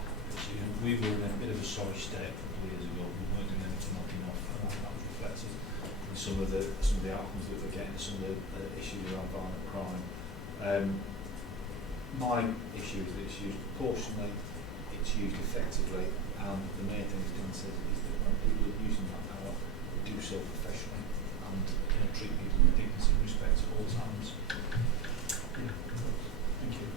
we were in a bit of a sorry state a couple of years ago. We weren't doing anything enough, and that was reflected in some of the outcomes that we're getting, some of the issues around violent crime. My issue is that it's used proportionally, it's used effectively, and the main thing as Dan says is that when people are using that power, they do so professionally and, you know, treat people with dignity and respect at all times. yeah, thank you.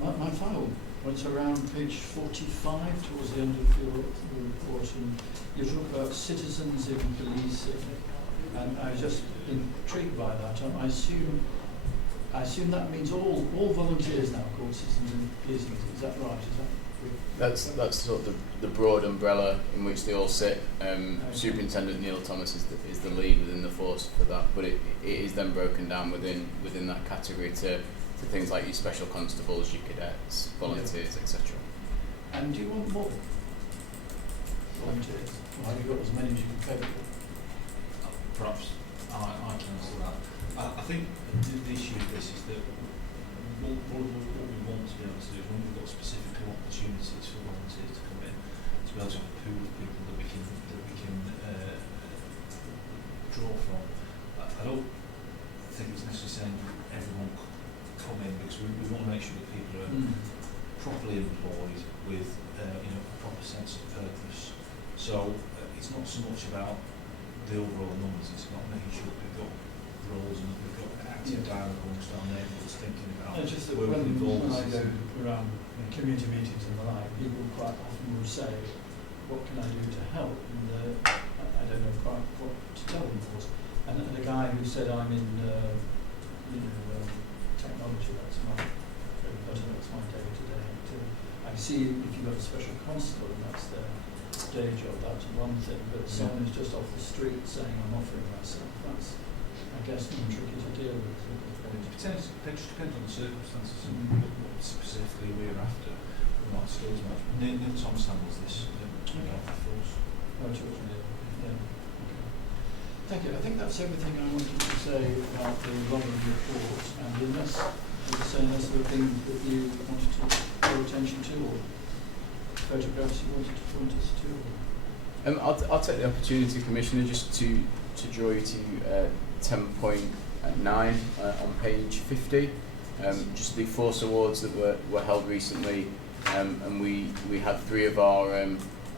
My final one's around page 45 towards the end of your report, and you talk about citizens in policing, and I was just intrigued by that. I assume that means all volunteers now are called citizens in policing. Is that right? That's sort of the broad umbrella in which they all sit. Okay. Superintendent Neil Thomas is the lead within the force for that, but it is then broken down within that category to things like your special constables, your cadets, volunteers, etc. And do you want more volunteers? Or have you got as many as you can cope with? Perhaps I can answer that. I think the issue with this is that what we want to be able to do is, when we've got specific opportunities for volunteers to come in, to be able to have a pool of people that we can draw from. I don't think it's necessarily everyone come in, because we want to make sure that people are properly employed with a proper sense of purpose. So it's not so much about the overall numbers, it's about making sure that we've got roles and that we've got active dialogue amongst our neighbourhoods, thinking about Just that working with all when I the go around community meetings and the like, people quite often will say, what can I do to help? And I don't know quite what to tell them, of course. And a guy who said, I'm in technology, that's my day to day. I see if you've got a special constable and that's their day job, that's one thing, but someone who's just off the street saying, I'm offering myself, that's, I guess, tricky to deal with. It just depends on the circumstances and what specifically we're after, and what skills match. Neil Thomas handles this for us. Oh, George, yeah. Okay. Thank you. I think that's everything I wanted to say about the Rotherham report, and unless there are things that you wanted to draw attention to, or photographs you wanted to point us to. I'll take the opportunity, Commissioner, just to draw you to 10.9 on page 50. Just the Force Awards that were held recently. and we had 3 of our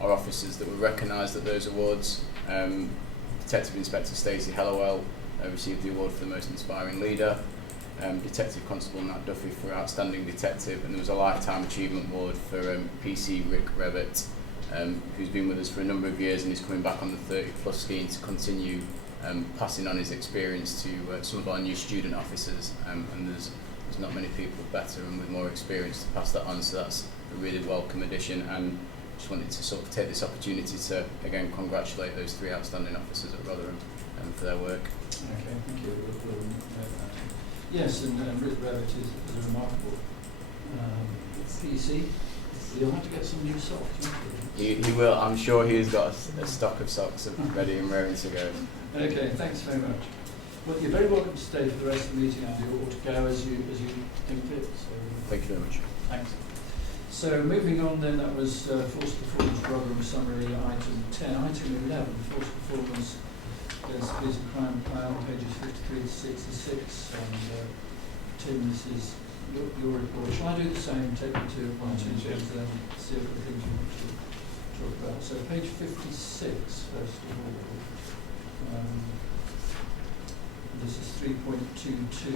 officers that were recognised at those awards. Detective Inspector Stacey Hallowell received the award for the most inspiring leader. Detective Constable Nat Duffy for outstanding detective, and there was a lifetime achievement award for PC Rick Revitt, who's been with us for a number of years and is coming back on the 30 plus scheme to continue passing on his experience to some of our new student officers, and there's not many people better and with more experience to pass that on, so that's a really welcome addition. And just wanted to sort of take this opportunity to again congratulate those 3 outstanding officers at Rotherham for their work. Okay, thank you. We'll note that. Yes, and Rick Rabbit is a remarkable PC. You'll have to get some new socks, won't you? He will. I'm sure he's got a stock of socks ready and raring to go. Okay, thanks very much. Well, you're very welcome to stay for the rest of the meeting, Andy, or to go as you think fit. So, Thank you very much. thanks. So moving on then, that was forced performance Rotherham summary, item 10. Item 11, forced performance against the crime plan, pages 53 to 66. And Tim, this is your report. Shall I do the same? Take you to one or two things and then see if the things you want to talk about. So page 56, first of all. This is 3.22,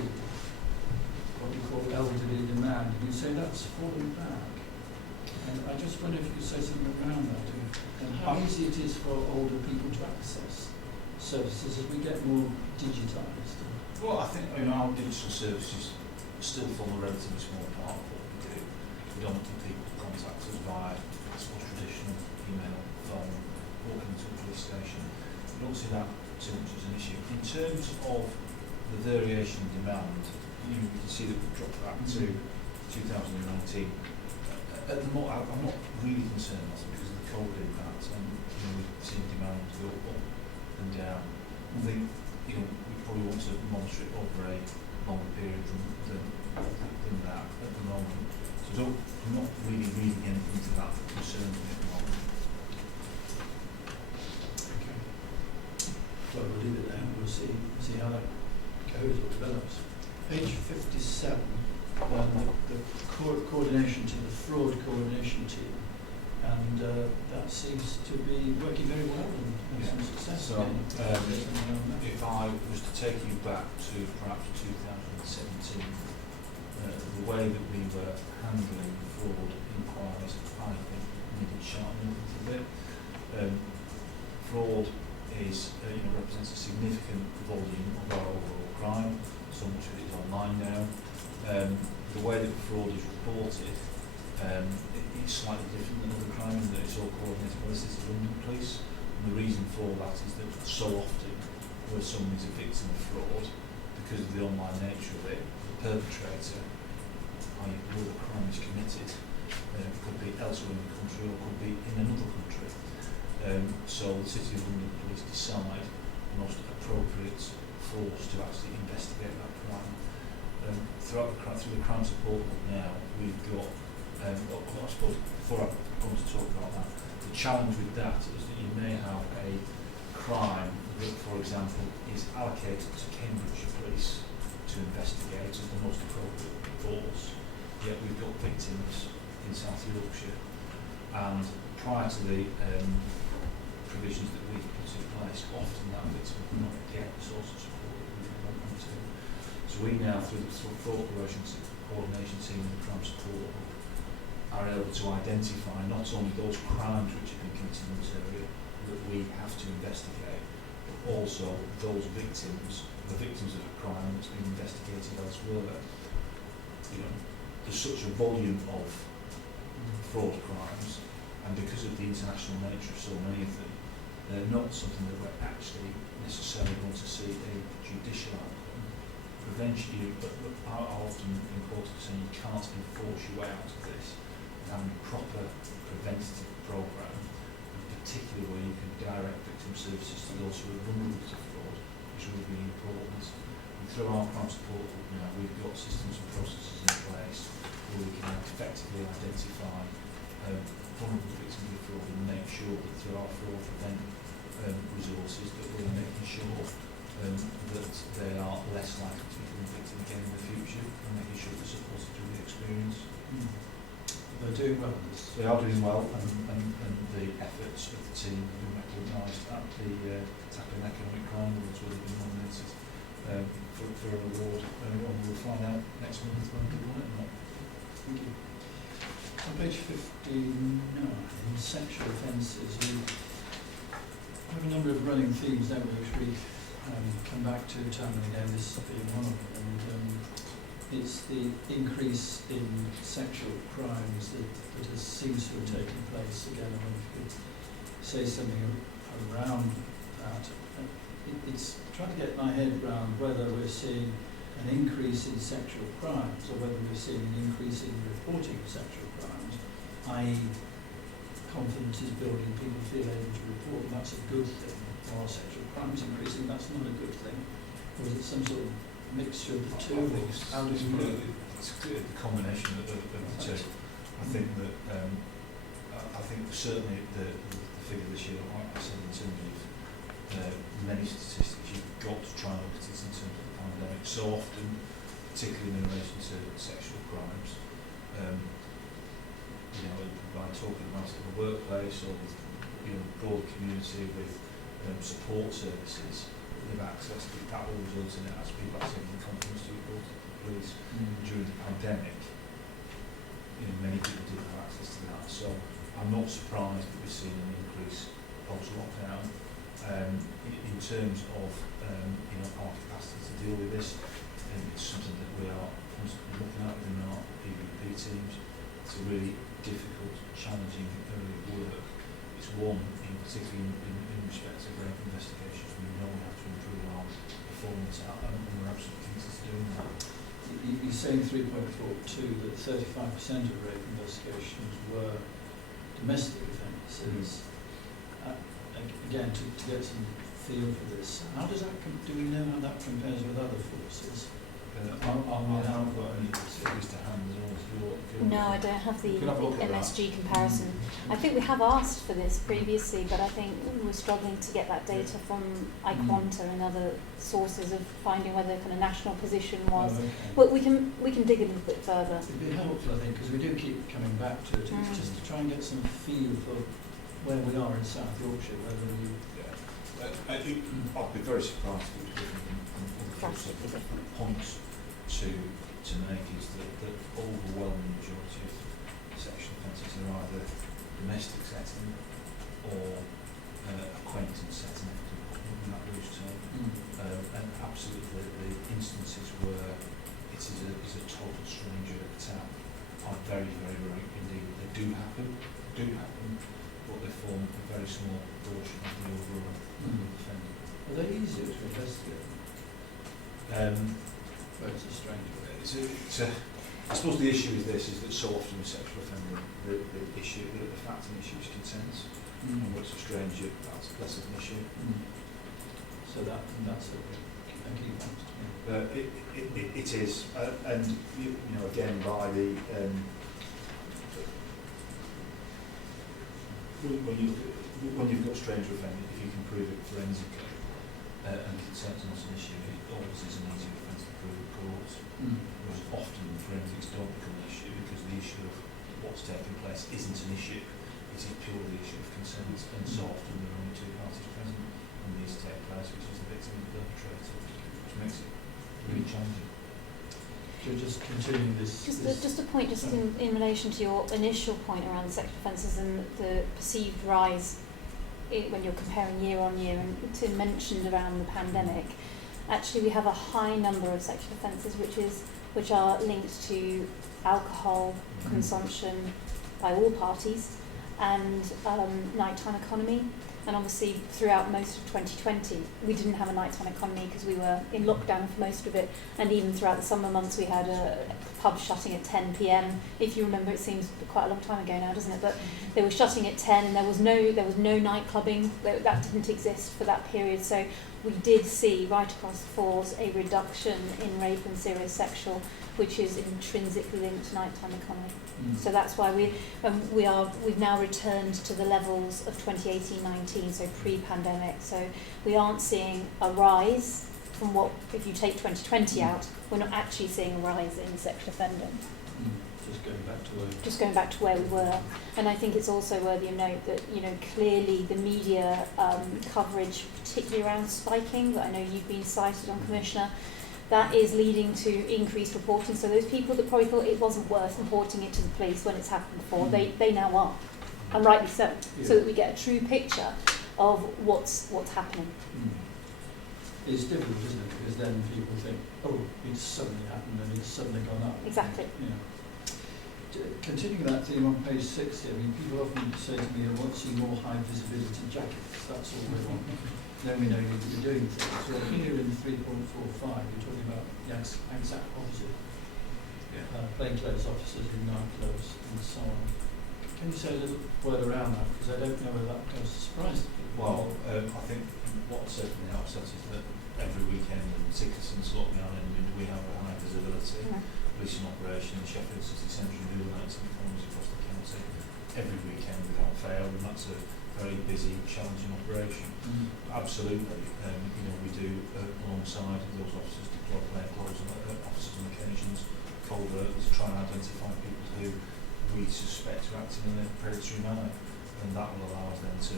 what we call elderly demand. You say that's falling back. And I just wonder if you could say something around that, and how easy it is for older people to access services as we get more digitised. Well, I think our digital services still form a relatively small part of what we do. Predominantly people contact us via traditional email, phone, walking to a police station. We don't see that too much as an issue. In terms of the variation in demand, you can see that we've dropped back to 2019. At the moment, I'm not really concerned about it because of the COVID impact, and we've seen demand go up and down. I think we probably want to monitor it over a longer period than that at the moment. So I'm not really reading anything into that that concerns me at the moment. Okay. Well, we'll leave it there and we'll see how that goes or develops. Page 57, the coordination team, the fraud coordination team, and that seems to be working very well and has some success. So, if I was to take you back to perhaps 2017, the way that we were handling fraud inquiries, I think, needed sharpening a little bit. Fraud is, represents a significant volume of our overall crime. So much of it is online now. The way that fraud is reported, it's slightly different than other crime in that it's all coordinated by the City of London Police. And the reason for that is that so often where someone is a victim of fraud, because of the online nature of it, the perpetrator, i.e. where the crime is committed, could be elsewhere in the country or could be in another country. So the City of London Police decide the most appropriate force to actually investigate that crime. Through the crime support book now, we've got, I suppose before I come to talk about that, the challenge with that is that you may have a crime that, for example, is allocated to Cambridgeshire Police to investigate as the most appropriate force, yet we've got victims in South Yorkshire, and prior to the provisions that we put in place, often that victim will not get the source of support that we want them to. So we now, through the fraud coordination team and the crime support, are able to identify not only those crimes which have been committed in this area that we have to investigate, but also those victims, the victims of a crime that's been investigated elsewhere. There's such a volume of fraud crimes, and because of the international nature of so many of them, they're not something that we're actually necessarily going to see a judicial outcome. Eventually, but I'll often been quoted saying you can't enforce your way out of this. Having a proper preventative programme, in particular where you can direct victim services to those who are vulnerable to fraud, is really important. And through our crime support group now, we've got systems and processes in place where we can effectively identify vulnerable victims of fraud and make sure that through our fraud prevent resources that we're making sure that they are less likely to become a victim again in the future, and making sure they're supported through the experience. They're doing well. they are doing well, and the efforts of the team have been recognised at the Tackling Economic Crime Awards, where they've been nominated for an award. We'll find out next month when we won it or not. Thank you. On page 59, sexual offences, we have a number of running themes, don't we, which we come back to time and again, this being one of them. And it's the increase in sexual crimes that seems to have taken place. Again, I wonder if you could say something around that. It's trying to get my head around whether we're seeing an increase in sexual crimes or whether we're seeing an increase in reporting of sexual crimes, i.e. confidence is building, people feel able to report, and that's a good thing. While sexual crimes increasing, that's not a good thing. Or is it some sort of mixture of the two? It's a combination of the two. I think that I think certainly the figure this year, like I said, in terms of many statistics, you've got to try and look at it in terms of the pandemic. So often, particularly in relation to sexual crimes, by talking about it in the workplace or broad community with support services that they've accessed, that will result in it as people actually having confidence to report to the police. During the pandemic, many people didn't have access to that. So I'm not surprised that we've seen an increase post-lockdown. In terms of our capacity to deal with this, it's something that we are constantly looking at within our PVP teams. It's a really difficult, challenging area of work. It's one, particularly in respect of rape investigations, we know we have to improve our performance at, and we're absolutely committed to doing that. You're saying 3.42 that 35% of rape investigations were domestic offences. Again, to get some feel for this, how does that do we know how that compares with other forces? No, I don't have the MSG comparison. I think we have asked for this previously, but I think we're struggling to get that data from iQuanta and other sources of finding whether kind of national position was. Okay. Well, we can dig a little bit further. It'd be helpful, I think, because we do keep coming back to it, just to try and get some feel for where we are in South Yorkshire, whether you... I'd be very surprised if it was different. The points to make is that the overwhelming majority of sexual offences are either domestic setting or acquaintance setting, in that loose term. And absolutely the instances where it is a total stranger at the town are very, very rare indeed. They do happen, but they form a very small portion of the overall offending. Are they easier to investigate? Well, it's a strange one. I suppose the issue is that so often with sexual offending, the fact and issue is consent, and what's a stranger, that's less of an issue. So that's a key point. It is, and again by the when you've got stranger offending, if you can prove it forensically and consent is not an issue, it always is an easier offence to prove in courts. Whereas often forensics don't become an issue because the issue of what's taking place isn't an issue. It is purely the issue of consent, and so often there are only two parties present when these take place, which is the victim and the perpetrator, which makes it really challenging. So just continuing this... Just a point, in relation to your initial point around sexual offences and the perceived rise when you're comparing year on year, and Tim mentioned around the pandemic, actually we have a high number of sexual offences which are linked to alcohol consumption by all parties and nighttime economy. And obviously throughout most of 2020 we didn't have a nighttime economy because we were in lockdown for most of it, and even throughout the summer months we had a pub shutting at 10 p.m. If you remember, it seems quite a long time ago now, doesn't it? But they were shutting at 10 and there was no night clubbing. That didn't exist for that period. So we did see right across the force a reduction in rape and serious sexual, which is intrinsically linked to nighttime economy. So that's why we've now returned to the levels of 2018-19, so pre-pandemic. So we aren't seeing a rise from what, if you take 2020 out, we're not actually seeing a rise in sexual offending. just going back to where? Just going back to where we were. And I think it's also worthy of note that, you know, clearly the media coverage, particularly around spiking, that I know you've been cited on, Commissioner, that is leading to increased reporting. So those people that probably thought it wasn't worth reporting it to the police when it's happened before, they now are, and rightly so, so that we get a true picture of what's happening. It's difficult, isn't it? Because then people think, oh, it's suddenly happened and it's suddenly gone up. Exactly. You know. Continuing that theme on page 60, I mean, people often say to me, I want to see more high visibility jackets. That's all we want. Then we know you need to be doing things. So here in 3.45, you're talking about the exact opposite. Plainclothes officers in nightclothes and so on. Can you say a little word around that? Because I don't know whether that goes to surprise people. Well, I think what's certainly outset is that every weekend in Dickinson's lockdown we have a high visibility policing operation in Sheffield City Centre and the other nights and corners across the county every weekend without fail, and that's a very busy, challenging operation. Absolutely, you know, we do alongside those officers deploy plainclothes officers on occasions, covertly to try and identify people who we suspect are acting in a predatory manner, and that will allow us then to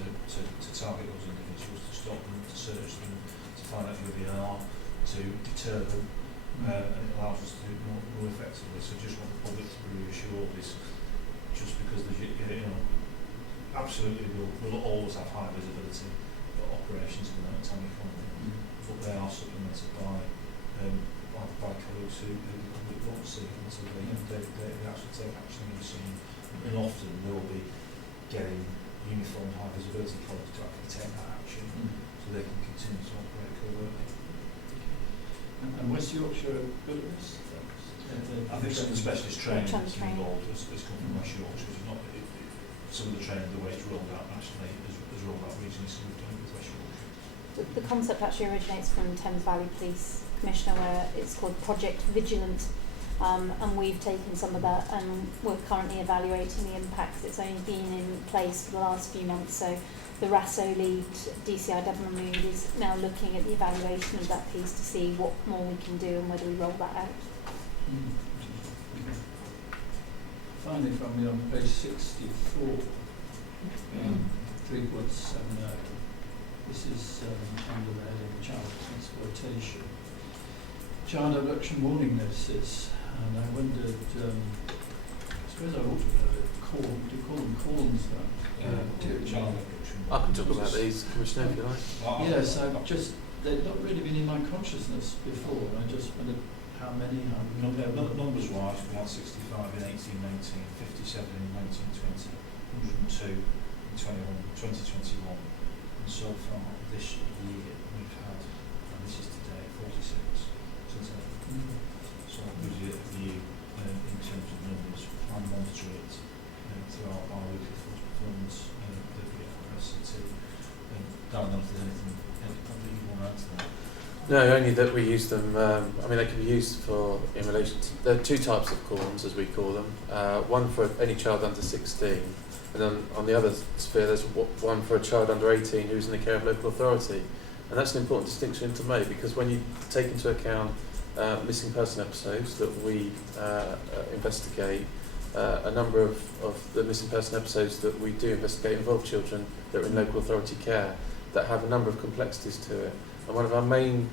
target those individuals, to stop them, to search them, to find out who they are, to deter them, and it allows us to do it more effectively. So just want the public to be reassured is just because there's, you know, absolutely we'll always have high visibility operations in the maritime economy, but they are supplemented by colleagues who the public won't see, and so they actually take action in the scene, and often they'll be getting uniformed high visibility colleagues to actually take that action, so they can continue to operate covertly. And West Yorkshire good at this? I think some of the specialist training that's training involved has come from West Yorkshire. It's not, some of the training, the way it's rolled out nationally, is rolled out regionally, so we've done it with West Yorkshire. The concept actually originates from Thames Valley Police Commissioner, where it's called Project Vigilant, and we've taken some of that and we're currently evaluating the impacts. It's only been in place for the last few months, so the RASO lead, DCI Devon Mood, is now looking at the evaluation of that piece to see what more we can do and whether we roll that out. Finally, from me on page 64, 3.70, this is under the heading Child Exploitation. Child abduction warning notices, and I wondered, I suppose I ought to have it, do you call them corns then? Child abduction. I can talk about these, Commissioner, if you like. Yes, they've not really been in my consciousness before, and I just wondered how many. Numbers wise, we had 65 in 1819, 57 in 1920, 102 in 2021, and so far this year we've had, and this is today, 46 since then. So it gives you a view in terms of numbers. I monitor it throughout our weekly force performance that we have at SCT. Don't know if there's anything you want to add to that. No, only that we use them, I mean they can be used for, in relation to, there are two types of corns as we call them, one for any child under 16, and then on the other sphere there's one for a child under 18 who's in the care of local authority. And that's an important distinction to make, because when you take into account missing person episodes that we investigate, a number of the missing person episodes that we do investigate involve children that are in local authority care that have a number of complexities to it. And one of our main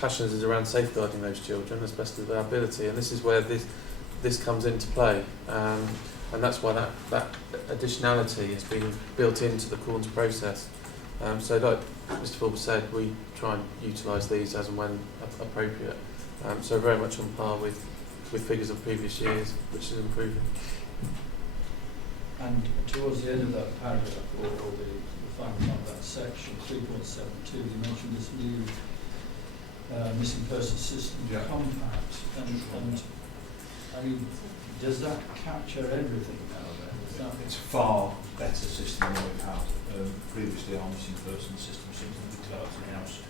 passions is around safeguarding those children as best as our ability, and this is where this comes into play, and that's why that additionality has been built into the corns process. So like Mr. Forbes said, we try and utilise these as and when appropriate. So very much on par with figures of previous years, which is improving. And towards the end of that paragraph, or the final part of that section, 3.72, you mentioned this new missing person system compact, and I mean, does that capture everything now then? It's a far better system than we've had. Previously our missing person system seems to be developed in-house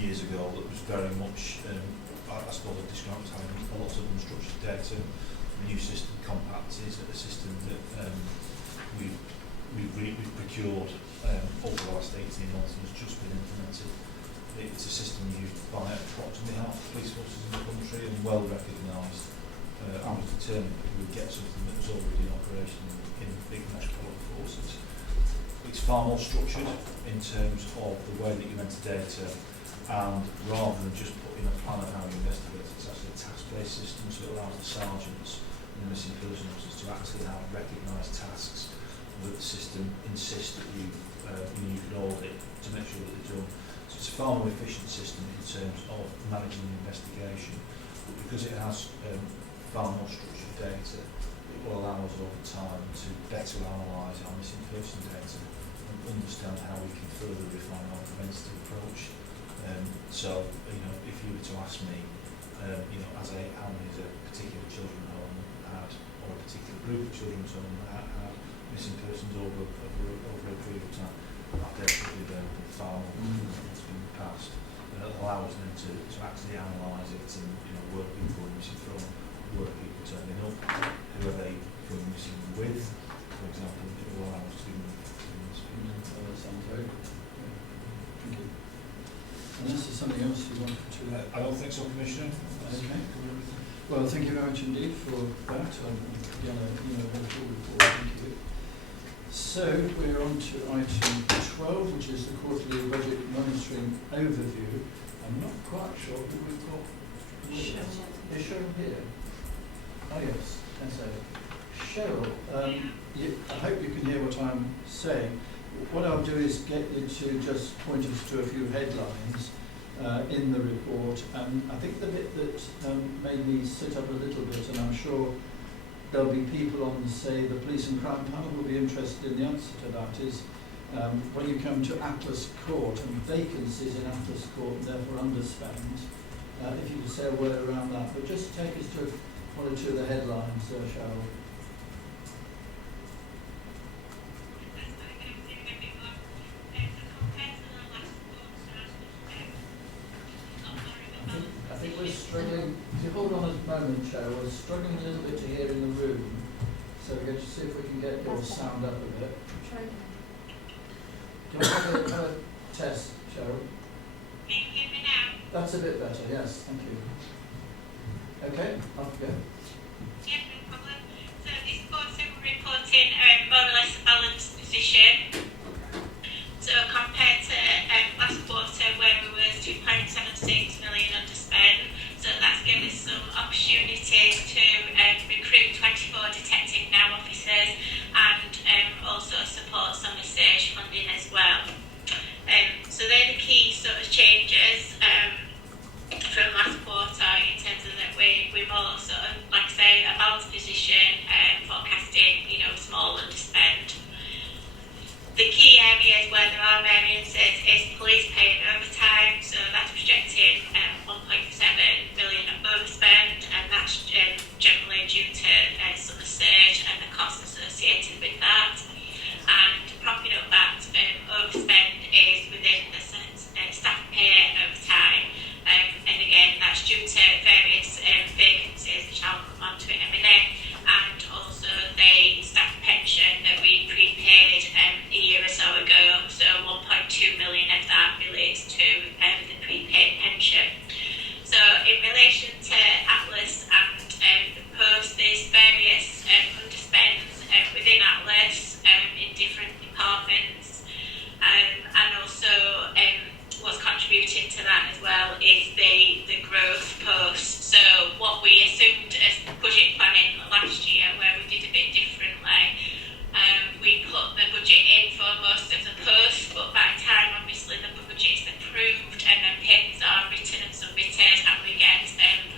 years ago that was very much, I suppose I'd describe it as having a lot of unstructured data. The new system, Compact, is a system that we've procured over the last 18 months and has just been implemented. It's a system used by approximately half the police forces in the country and well recognised I was determined that we would get something that was already in operation in big metropolitan forces. It's far more structured in terms of the way that you enter data, and rather than just putting a plan of how you investigate, it's actually a task-based system, so it allows the sergeants and the missing person officers to actually have recognised tasks that the system insists that you can audit to make sure that they're done. So it's a far more efficient system in terms of managing the investigation, but because it has far more structured data, it will allow us over time to better analyse our missing person data and understand how we can further refine our preventative approach. So, if you were to ask me, how many is a particular children's home had, or a particular group of children's home had missing persons over a period of time, I'd definitely be far more than it's been passed. And it allows them to actually analyse it and work people missing from, work people turning up, who are they going missing with, for example, it will allow us to do That sounds very good. Thank you. Unless there's something else you want to add? I don't think so, Commissioner. Okay. Well, thank you very much indeed for that. Again, very full report. Thank you. So we're on to item 12, which is the quarterly budget monitoring overview. I'm not quite sure who we've got. Is Cheryl here? Oh yes, Cheryl, I hope you can hear what I'm saying. What I'll do is get you to just point us to a few headlines in the report, and I think the bit that made me sit up a little bit, and I'm sure there'll be people on, say, the police and crime panel will be interested in the answer to that, is when you come to Atlas Court and vacancies in Atlas Court and therefore underspend, if you could say a word around that, but just take us to one or two of the headlines, Cheryl. I think we're struggling. If you hold on a moment, Cheryl, we're struggling a little bit to hear in the room, so we're going to see if we can get your sound up a bit. Do you want to have a test, Cheryl? Can you hear me now? That's a bit better, yes, thank you. Okay, off you go. Yeah, no problem. So this quarter we're reporting more or less a balanced position. So compared to last quarter where we were 2.76 million underspend, so that's given us some opportunities to recruit 24 detective now officers and also support some research funding as well. So they're the key sort of changes from last quarter in terms of that we're more sort of, like I say, a balanced position, forecasting, small underspend. The key areas where there are variances is police paying overtime, so that's projecting 1.7 billion of overspend, and that's generally due to summer surge and the costs associated with that. And propping up that overspend is within the staff pay overtime, and again that's due to various vacancies, which I'll come on to in a minute, and also the staff pension that we prepaid a year or so ago, so 1.2 million of that relates to the prepaid pension. So in relation to Atlas and the post, there's various underspends within Atlas in different departments, and also what's contributing to that as well is the growth post. So what we assumed as budget planning last year, where we did a bit differently, we put the budget in for most of the posts, but by the time obviously the budget's approved and then papers are written and submitted and we get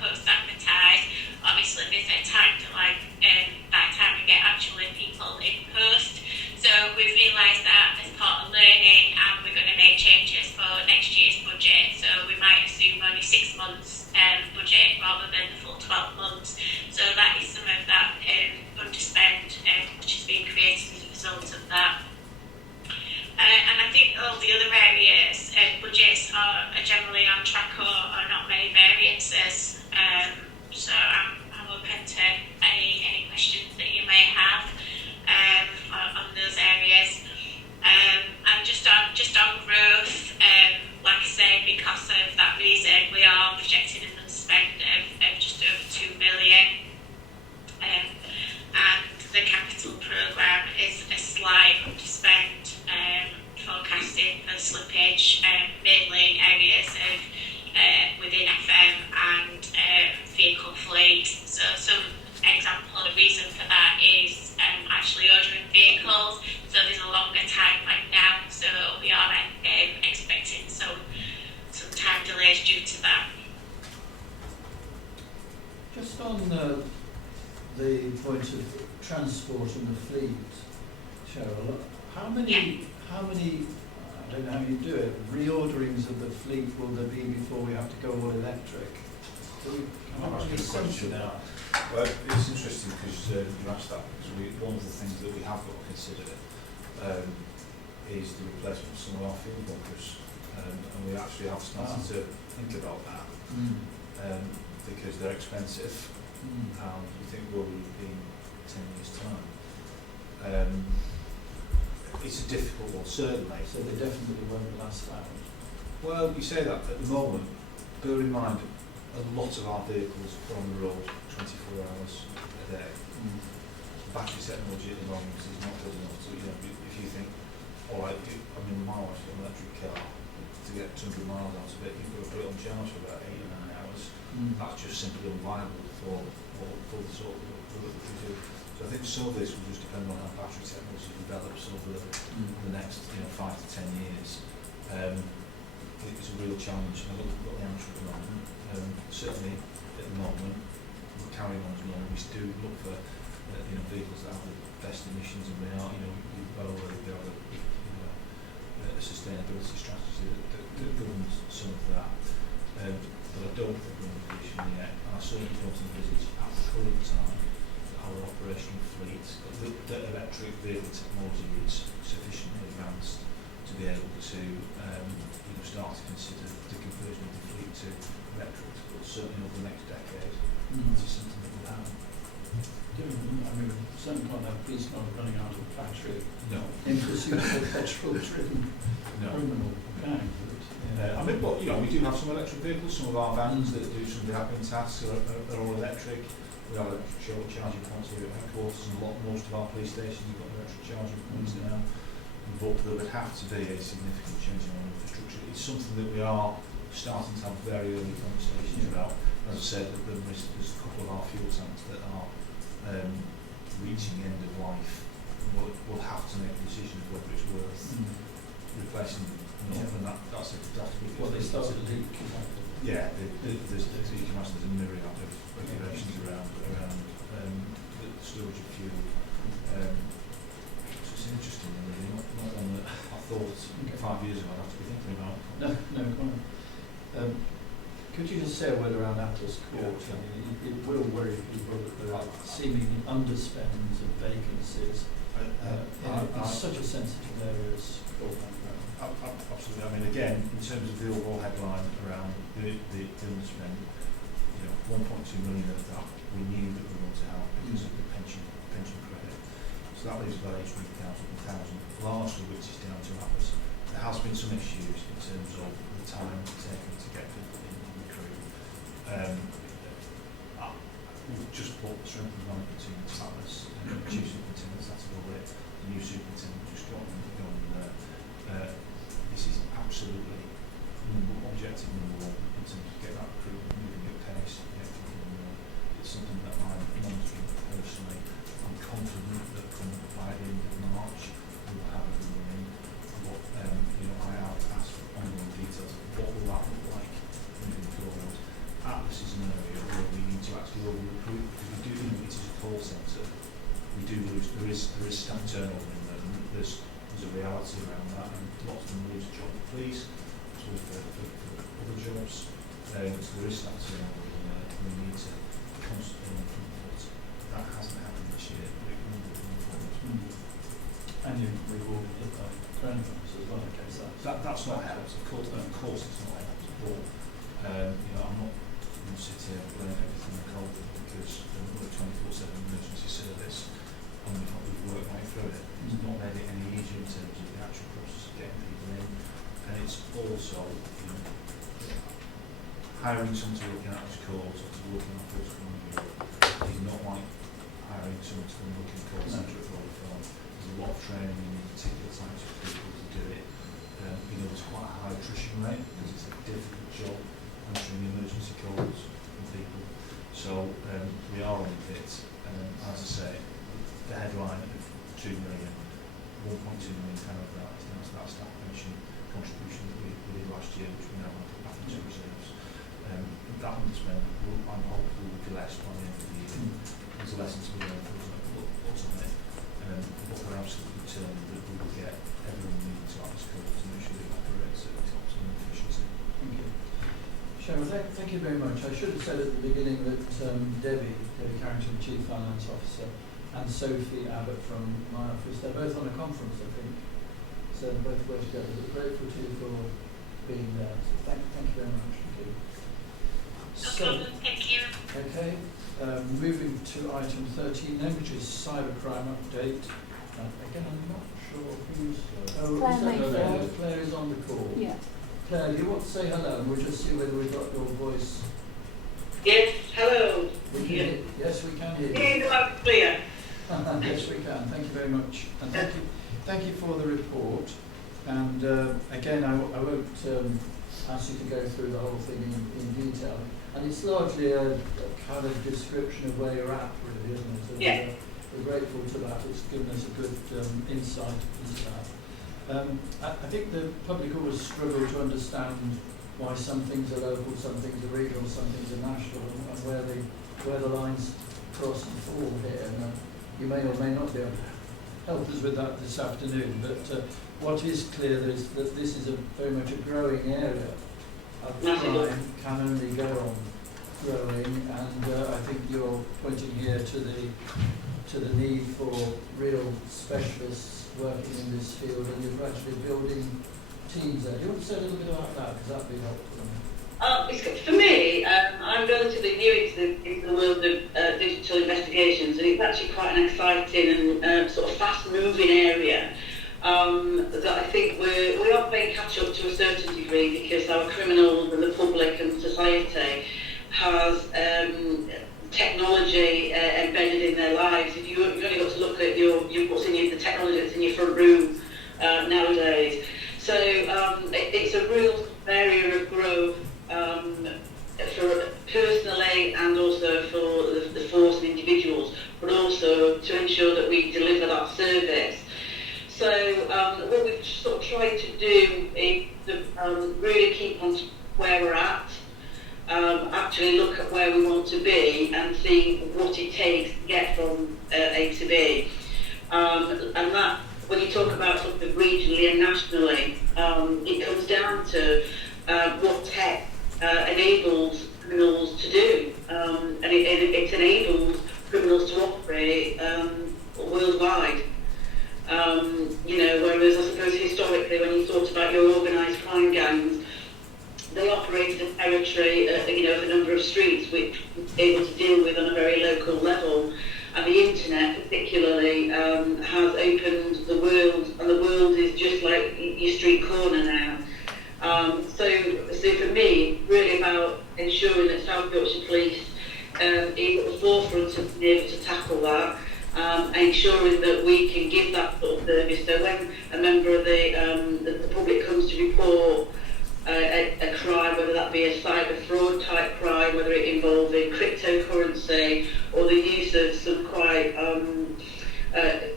posts advertised, obviously there's a time to by the time we get actually people in post. So we've realised that as part of learning, and we're going to make changes for next year's budget. So we might assume only 6 months budget rather than the full 12 months. So that is some of that underspend which has been created as a result of that. And I think all the other areas, budgets are generally on track or not many variances. So I'm open to any questions that you may have on those areas. And just on growth, like I say, because of that reason, we are projecting an underspend of just over 2 million. manage mainly areas of within FM and vehicle fleet. So some example and a reason for that is actually ordering vehicles. So there's a longer timeline now. So we are expecting some time delays due to that. Just on the point of transport and the fleet, Cheryl, how many, I don't know how you do it, reorderings of the fleet will there be before we have to go all electric? That's a good question now. Well, it's interesting because you asked that, because one of the things that we have got to consider is the replacement of some of our fuel bunkers, and we actually have started to think about that, because they're expensive, and we think will be in 10 years' time. It's a difficult one, certainly. So they definitely won't last out. Well, you say that at the moment, bear in mind, a lot of our vehicles are on the road 24 hours a day. Battery technology at the moment is not good enough to, if you think, alright, my wife's got an electric car, to get 200 miles out of it, you've got to put it on charge for about 8 or 9 hours. That's just simply unviable for the sort of work that we do. So I think some of this will just depend on how battery technology develops over the next 5 to 10 years. It's a real challenge, and I don't think we've got the answer at the moment. Certainly at the moment, we're carrying on as normal. We do look for vehicles that have the best emissions, and they are, you've got a sustainability strategy that governs some of that. But I don't think we're in a position yet, and I certainly don't envisage at the current time that our operational fleet, the electric vehicle technology is sufficiently advanced to be able to start to consider the conversion of the fleet to electric. But certainly over the next decade, this is something that will happen. Certainly can't have police cars running out of battery No. in pursuit of a petrol-driven criminal gang. We do have some electric vehicles. Some of our vans that do some of the admin tasks are all electric. We have electric charging points here at headquarters, and most of our police stations have got electric charging points now. But there would have to be a significant change in our infrastructure. It's something that we are starting to have very early conversations about. As I said, there's a couple of our fuel tanks that are reaching the end of life. We'll have to make a decision of whether it's worth replacing them. And that's a big Well, they start to leak. Yeah, there's you can imagine there's a myriad of regulations around the storage of fuel. So it's interesting, really, not one that I thought 5 years ago I'd have to be thinking about. No, quite. Could you just say a word around Apples Court? Yeah. I mean, it will worry people that there are seemingly underspends and vacancies in such a sensitive area as Court. Absolutely. I mean, again, in terms of the overall headline around the underspend, 1.2 million of that we knew that we wanted to have because of the pension credit. So that leaves about 800,000, largely which is down to Atlas. There has been some issues in terms of the time taken to get people in the recruit. We've just brought the strength of management team into Atlas, chief superintendent, that's about it. The new superintendent just got on there. This is absolutely objective number one in terms of get that recruitment moving at pace. It's something that I'm monitoring personally. I'm confident that by the end of March we will have everyone in. I have asked for ongoing details of what will that look like moving forward. Atlas is an area where we need to actually over-recruit because we do think it is a call centre. We do lose, there is staff turnover in there, and there's a reality around that, and lots of them lose a job for police, so for other jobs. So there is staff turnover in there, and we need to constantly improve it. That hasn't happened this year, but it will move forward. And we've all hit the coronavirus as well, I guess. That's not helped, of course it's not helped at all. I'm not going to sit here and blame everything on COVID because we're a 24/7 emergency service and we've worked right through it. It's not made it any easier in terms of the actual process of getting people in, and it's also hiring someone to work in Atlas Court or to work in our first community is not like hiring someone to work in a call centre at Rotherham. There's a lot of training in particular types of people to do it, we know there's quite a high attrition rate because it's a difficult job answering emergency calls from people. So we are on the pit. As I say, the headline of 2 million, 1.2 million kind of that staff pension contribution that we did last year, which we now want to put back into reserves. That underspend, I'm hopeful, will be less by the end of the year. There's a lesson to be learned for us ultimately, but we're absolutely determined that we will get everyone we need to our schools to make sure they operate at optimum efficiency. Thank you. Sharon, thank you very much. I should have said at the beginning that Debbie Carrington, Chief Finance Officer, and Sophie Abbott from my office, they're both on a conference, I think. So both work together. But grateful to you for being there. So thank you very much. Thank you. So, Thank you. okay, moving to item 13 then, which is cybercrime update. Again, I'm not sure who's... Claire Mayfield. Claire is on the call. Yeah. Claire, do you want to say hello? And we'll just see whether we've got your voice. Yes, hello. We can yes, we can hear you. Hear you loud and clear. Yes, we can. Thank you very much. And thank you for the report. And again, I won't ask you to go through the whole thing in detail. And it's largely a kind of description of where you're at, really, isn't it? And, yeah. We're grateful to that. It's given us a good insight into that. I think the public always struggle to understand why some things are local, some things are regional, some things are national, and where the lines cross and fall here. And you may or may not be able to help us with that this afternoon. But what is clear is that this is very much a growing area. Crime can only go on growing, and I think you're pointing here to the need for real specialists working in this field, and you're actually building teams there. Do you want to say a little bit about that? Because that'd be helpful. For me, I'm relatively new into the world of digital investigations, and it's actually quite an exciting and sort of fast-moving area. That I think we are playing catch up to a certain degree, because our criminals and the public and society has technology embedded in their lives. If you've only got to look at the technology that's in your front room nowadays. So it's a real area of growth for personally and also for the force and individuals, but also to ensure that we deliver that service. So what we've sort of tried to do is to really keep on where we're at, actually look at where we want to be and see what it takes to get from A to B. And that, when you talk about something regionally and nationally, it comes down to what tech enables criminals to do. And it enables criminals to operate worldwide. Whereas I suppose historically, when you thought about your organised crime gangs, they operated a territory, of a number of streets, which was able to deal with on a very local level. And the internet, particularly, has opened the world, and the world is just like your street corner now. So for me, really about ensuring that South Yorkshire Police is at the forefront of being able to tackle that. Ensuring that we can give that sort of service. So when a member of the public comes to report a crime, whether that be a cyber fraud type crime, whether it involving cryptocurrency or the use of some quite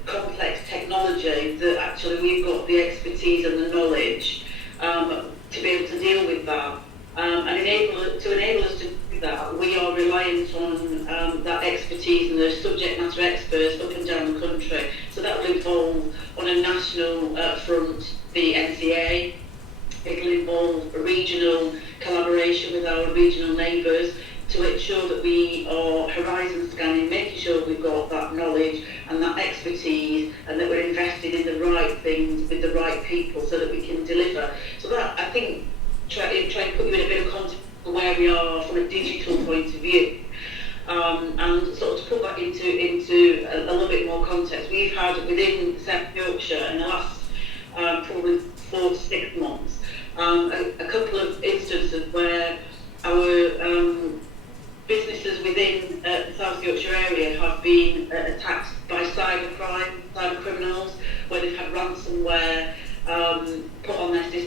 complex technology, that actually we've got the expertise and the knowledge to be able to deal with that. And enable us to do that, we are reliant on that expertise and those subject matter experts up and down the country. So that will involve, on a national front, the NCA. It will involve a regional collaboration with our regional neighbours to ensure that we are horizon scanning, making sure we've got that knowledge and that expertise, and that we're invested in the right things with the right people so that we can deliver. So that, I think, try and put you in a bit of context of where we are from a digital point of view, and sort of to put that into a little bit more context. We've had within South Yorkshire in the last probably 4 to 6 months a couple of instances where our businesses within the South Yorkshire area have been attacked by cyber criminals, where they've had ransomware put on their systems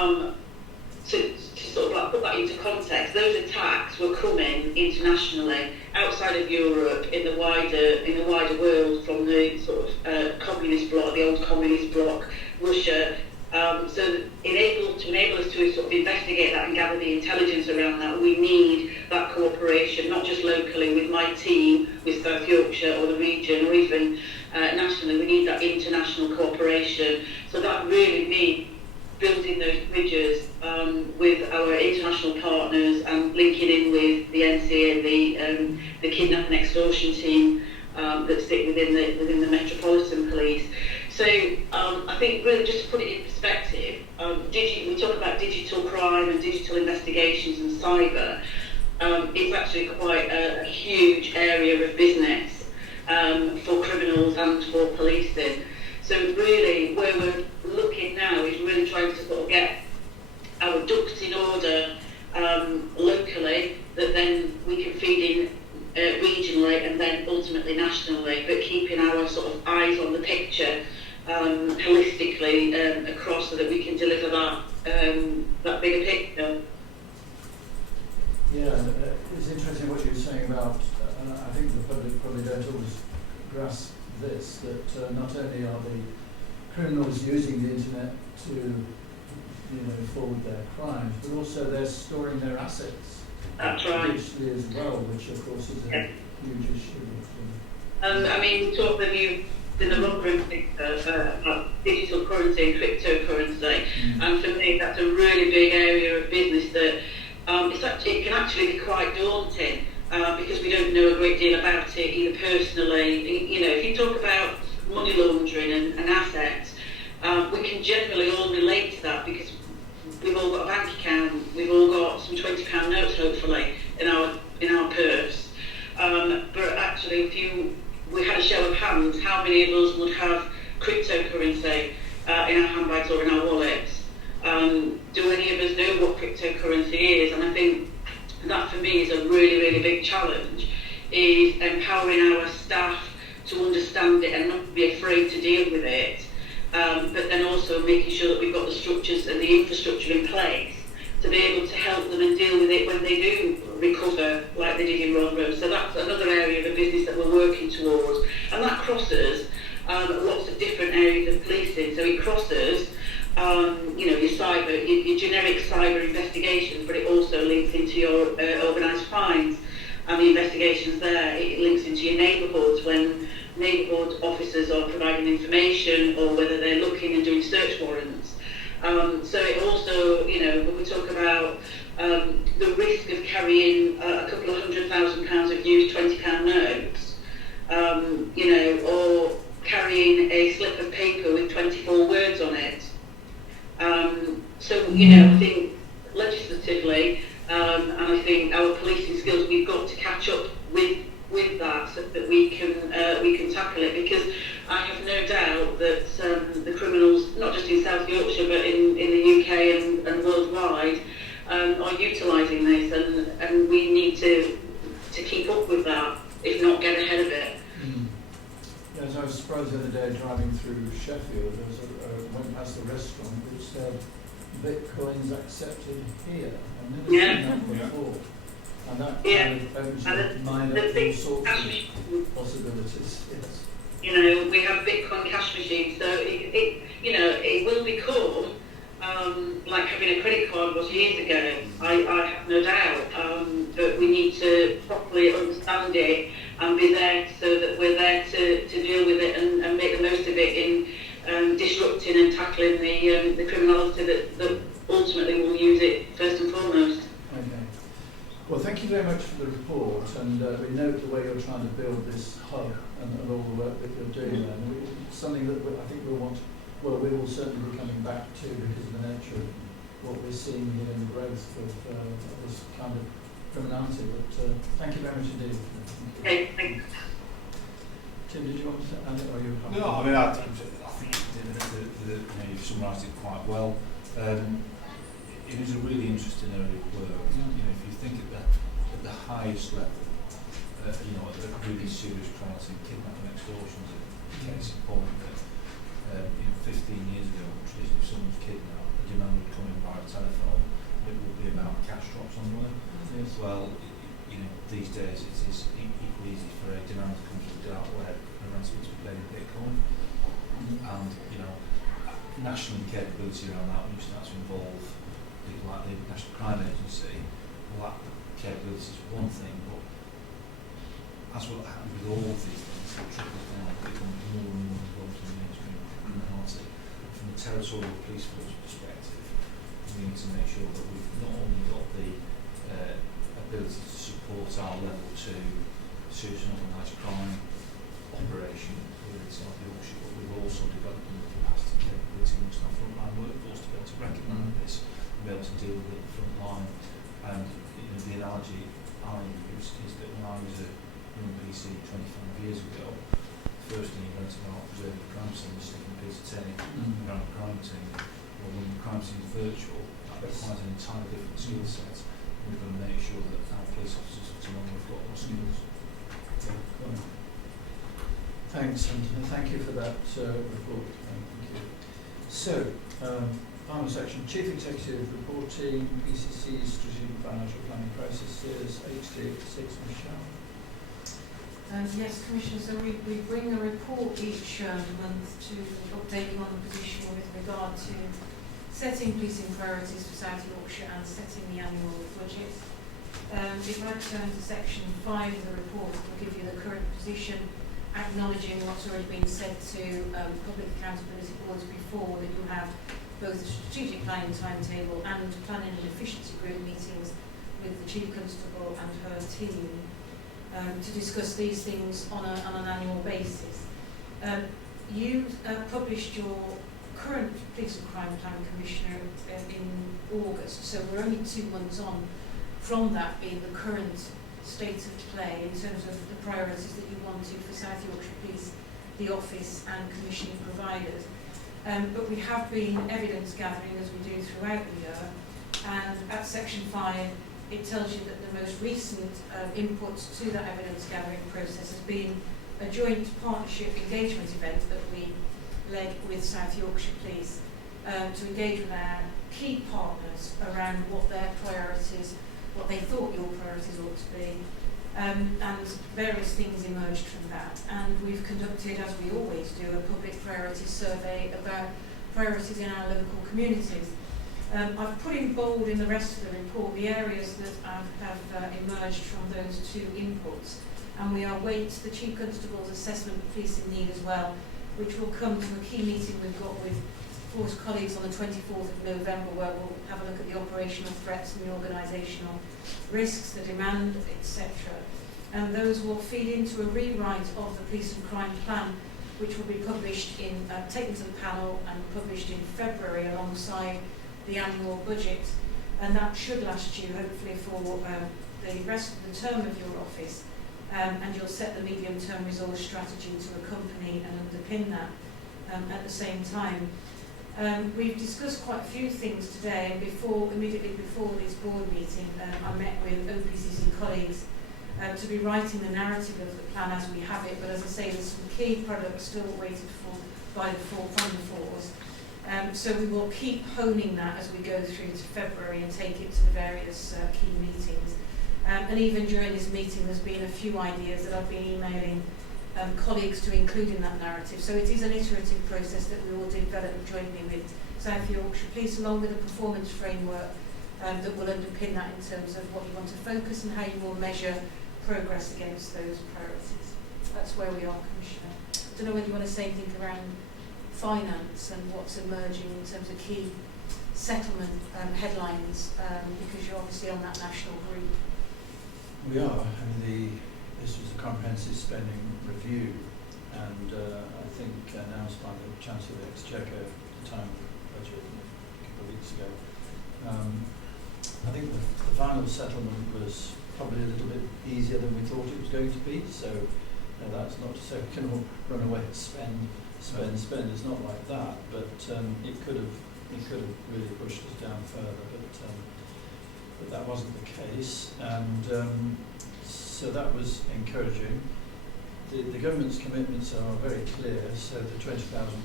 to sort of like put that into context, those attacks were coming internationally, outside of Europe, in the wider world, from the sort of communist bloc, the old communist bloc, Russia. So to enable us to sort of investigate that and gather the intelligence around that, we need that cooperation, not just locally with my team, with South Yorkshire or the region, or even nationally. We need that international cooperation. So that really means building those bridges with our international partners and linking in with the NCA and the kidnap and extortion team that sit within the Metropolitan Police. So I think really just to put it in perspective, we talk about digital crime and digital investigations and cyber. It's actually quite a huge area of business for criminals and for policing. So really where we're looking now is really trying to sort of get our ducks in order locally, that then we can feed in regionally and then ultimately nationally, but keeping our sort of eyes on the picture holistically across, so that we can deliver that bigger picture. Yeah, it's interesting what you're saying about, and I think the public probably don't always grasp this, that not only are the criminals using the internet to forward their crimes, but also they're storing their assets digitally as well, which of course is a huge issue. I mean, talk with you in the Rotherham sector about digital currency and cryptocurrency, and for me that's a really big area of business that it can actually be quite daunting because we don't know a great deal about it either personally. If you talk about money laundering and assets, we can generally all relate to that because we've all got a bank account, we've all got some £20 notes hopefully in our purse. But actually, if we had a show of hands, how many of us would have cryptocurrency in our handbags or in our wallets? Do any of us know what cryptocurrency is? And I think that for me is a really, really big challenge, is empowering our staff to understand it and not be afraid to deal with it, but then also making sure that we've got the structures and the infrastructure in place to be able to help them and deal with it when they do recover, like they did in Rotherham. So that's another area of the business that we're working towards, and that crosses lots of different areas of policing. So it crosses your generic cyber investigations, but it also links into your organised crimes and the investigations there. It links into your neighbourhoods when neighbourhood officers are providing information, or whether they're looking and doing search warrants. So it also, when we talk about the risk of carrying a couple of £100,000 of used £20 notes, or carrying a slip of paper with 24 words on it. I think legislatively, and I think our policing skills, we've got to catch up with that, so that we can tackle it, because I have no doubt that the criminals, not just in South Yorkshire but in the UK and worldwide, are utilising this, and we need to keep up with that, if not get ahead of it. Yes, I was surprised the other day driving through Sheffield. Went past the restaurant which said Bitcoin's accepted here. I've never seen that before. And that kind of opens your mind up to all sorts of possibilities. Yes. We have Bitcoin cash machines, so it will become like having a credit card was years ago. I have no doubt, but we need to properly understand it and be there, so that we're there to deal with it and make the most of it in disrupting and tackling the criminality that ultimately will use it first and foremost. Okay. Well, thank you very much for the report, and we note the way you're trying to build this hub and all the work that you're doing there. And it's something that I think we will certainly be coming back to, because of the nature of what we're seeing here in the growth of this kind of criminality. But thank you very much indeed. Okay, thanks. Tim, did you want to add it, or you? No, I mean, I think you've summarised it quite well. It is a really interesting area of work. If you think at the highest level, at really serious crimes and kidnapping and extortion is a case in point that 15 years ago, traditionally if someone's kidnapped, demand would come in via telephone, it would be about cash drops on the way. Yes. Well, these days it is equally easy for a demand to come through the dark web and a ransom to be paid in Bitcoin. And, national capability around that, when you start to involve people like the National Crime Agency, well, that capability is one thing, but as what happens with all of these things, it trickles down, it becomes more and more involved in the mainstream criminality. From the territorial police force perspective, we need to make sure that we've not only got the ability to support our level 2 serious and organised crime operation within South Yorkshire, but we've also developed the capacity capability amongst our frontline workforce to be able to recognise this and be able to deal with it at the front line. And the analogy I use is that when I was a young PC 25 years ago, the first thing you learned about observing a crime scene was sticking a piece of tape around the crime scene. Well, when the crime scene is virtual, that requires an entirely different skill set. We've got to make sure that our police officers tomorrow have got those skills. Thanks, and thank you for that report. Thank you. So, final section, Chief Executive reporting, PCC, Strategic Financial Planning Processes, HT86, Michelle. Yes, Commissioner, so we bring a report each month to update you on the position with regard to setting policing priorities for South Yorkshire and setting the annual budget. If I turn to section 5 of the report, it will give you the current position, acknowledging what's already been said to public accountability boards before, that you have both a strategic planning timetable and planning and efficiency group meetings with the Chief Constable and her team to discuss these things on an annual basis. You published your current Police and Crime Plan, Commissioner, in August, so we're only 2 months on from that being the current state of play in terms of the priorities that you wanted for South Yorkshire Police, the office and commissioning providers. But we have been evidence gathering as we do throughout the year, and at section 5 it tells you that the most recent inputs to that evidence gathering process has been a joint partnership engagement event that we led with South Yorkshire Police to engage with our key partners around what their priorities, what they thought your priorities ought to be, and various things emerged from that. And we've conducted, as we always do, a public priorities survey about priorities in our local communities. I've put in bold in the rest of the report the areas that have emerged from those 2 inputs, and we await the Chief Constable's assessment of police in need as well, which will come to a key meeting we've got with Force colleagues on the 24th of November, where we'll have a look at the operational threats and the organisational risks, the demand, etc. And those will feed into a rewrite of the Police and Crime Plan, which will be published taken to the panel and published in February alongside the annual budget. And that should last you hopefully for the rest of the term of your office. And you'll set the medium-term resource strategy to accompany and underpin that at the same time. We've discussed quite a few things today, and immediately before this board meeting, I met with OPCC colleagues to be writing the narrative of the plan as we have it, but as I say, there's some key products still waited for from the force. So we will keep honing that as we go through to February and take it to the various key meetings. And even during this meeting, there's been a few ideas that I've been emailing colleagues to include in that narrative. So it is an iterative process that we will develop jointly with South Yorkshire Police, along with a performance framework that will underpin that in terms of what you want to focus and how you will measure progress against those priorities. That's where we are, Commissioner. I don't know whether you want to say anything around finance and what's emerging in terms of key settlement headlines, because you're obviously on that national group. We are. This was a comprehensive spending review, and I think announced by the Chancellor of the Exchequer at the time of the budget a couple of weeks ago. I think the final settlement was probably a little bit easier than we thought it was going to be, so that's not to say we can all run away and spend. It's not like that, but it could have really pushed us down further, but that wasn't the case, and so that was encouraging. The government's commitments are very clear, so the 20,000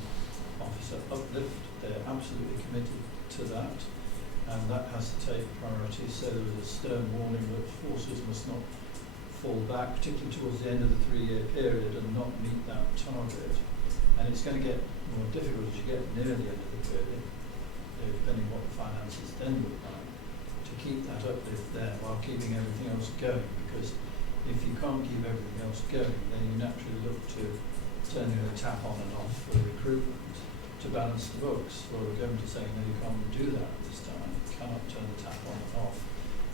officer uplift, they're absolutely committed to that, and that has to take priority. So there was a stern warning that forces must not fall back, particularly towards the end of the 3-year period, and not meet that target. And it's going to get more difficult as you get near the end of the period, depending what the finances then look like, to keep that uplift there while keeping everything else going. Because if you can't keep everything else going, then you naturally look to turning the tap on and off for recruitment to balance the books. Well, the government is saying, no, you can't do that this time. You cannot turn the tap on and off.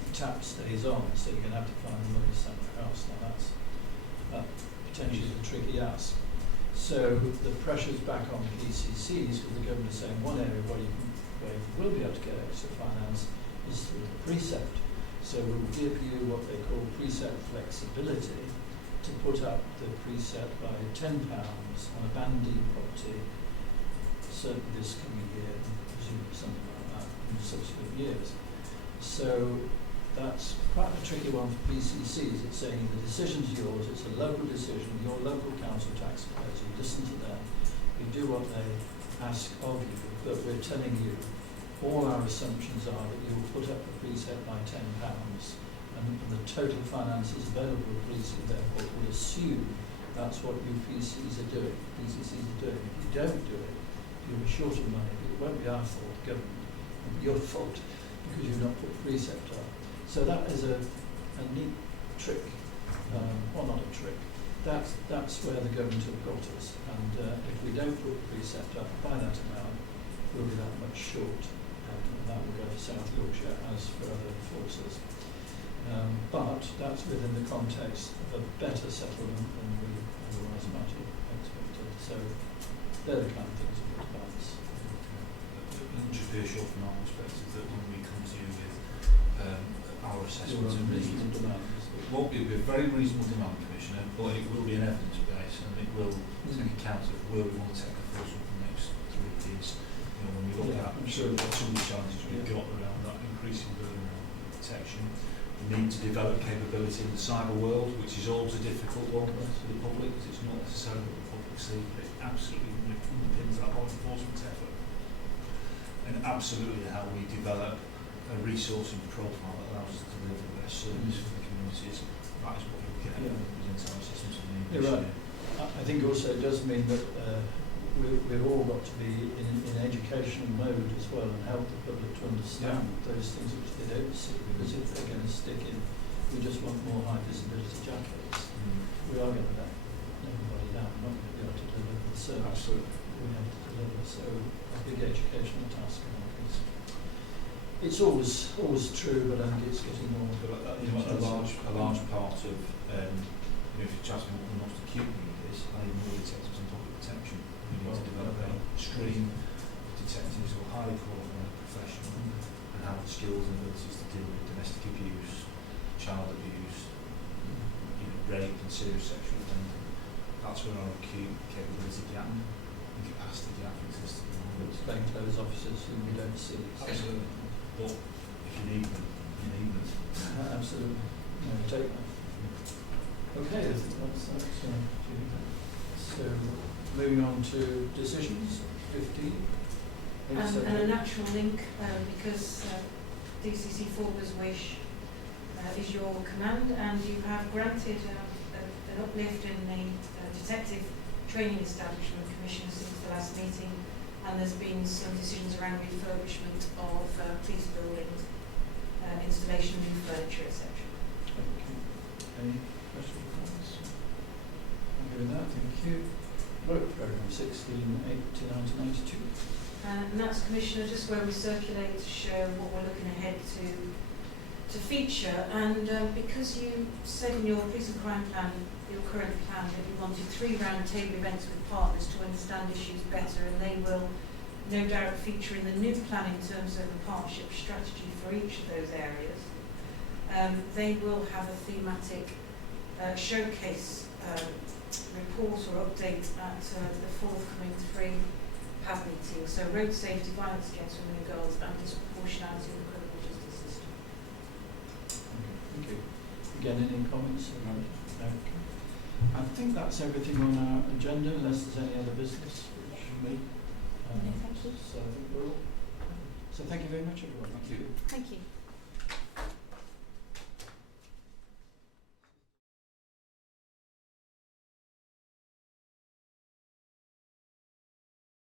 The tap stays on, so you're going to have to find the money somewhere else. Now that's potentially a tricky ask. So the pressure's back on PCCs, because the government is saying one area where you will be able to get extra finance is through the precept. So we'll give you what they call precept flexibility to put up the precept by £10 on a banding property, certainly this coming year, and presumably something like that in subsequent years. So that's quite a tricky one for PCCs. It's saying the decision's yours, it's a local decision, your local council taxpayers, you listen to them, you do what they ask of you, but we're telling you all our assumptions are that you'll put up the precept by £10 and the total finances available to policing therefore will assume that's what you PCCs are doing. If you don't do it, you'll be short of money, but it won't be our fault, the government, it'll be your fault because you've not put precept up. So that is a neat trick, or not a trick. That's where the government have got us, and if we don't put the precept up by that amount, we'll be that much short, and that will go to South Yorkshire as for other forces. But that's within the context of a better settlement than we otherwise might have expected. So they're the kind of things we want to balance. Just be assured from our perspective that when we come to you with our assessment of need, demands. it won't be a very reasonable demand, Commissioner, but it will be an evidence base, and it will take account of where we want to take the force for the next 3 years. You know, when we look at some of the challenges we've got around that increasing burden on protection, the need to develop capability in the cyber world, which is always a difficult one for the public, because it's not necessarily what the public see, but it absolutely underpins that law enforcement effort. And absolutely how we develop a resourcing profile that allows us to deliver the best service for the communities. That is what we get when we present our assessments of need this year. I think also it does mean that we've all got to be in educational mode as well and help the public to understand those things which they don't see, because if they're going to stick in, we just want more high visibility jackets. We are going to let everybody down. We're not going to be able to deliver the service. Absolutely. We have to deliver. So a big educational task in all this. It's always true, but I think it's getting more. But a large part of if you're asking what the most acute need is, I need more detectives on public protection. We need to develop a stream of detectives who are highly qualified, professional, and have the skills and abilities to deal with domestic abuse, child abuse, rape and serious sexual offending. That's where our acute capability gap and capacity gap exists. It's plainclothes officers who we don't see. Absolutely. But if you need them, you need them. Absolutely. No, take them. Okay, I think that's so moving on to decisions, 15. And a natural link, because DCC Forward's wish is your command, and you have granted an uplift in the detective training establishment commission since the last meeting, and there's been some decisions around refurbishment of police buildings, installation of new furniture, etc. Any questions or comments? Okay with that, thank you. Vote programme 1689 to 92. And that's, Commissioner, just where we circulate to show what we're looking ahead to feature. And because you said in your police and crime plan, your current plan, that you wanted 3 round table events with partners to understand issues better, and they will no doubt feature in the new plan in terms of a partnership strategy for each of those areas. They will have a thematic showcase report or update at the forthcoming 3 PAV meetings. So road safety, violence against women and girls, and disproportionality of the criminal justice system. Okay, thank you. Again, any comments? No. Okay. I think that's everything on our agenda, unless there's any other business which may. No, thank you. So I think we're all. So thank you very much, everyone. Thank you. Thank you.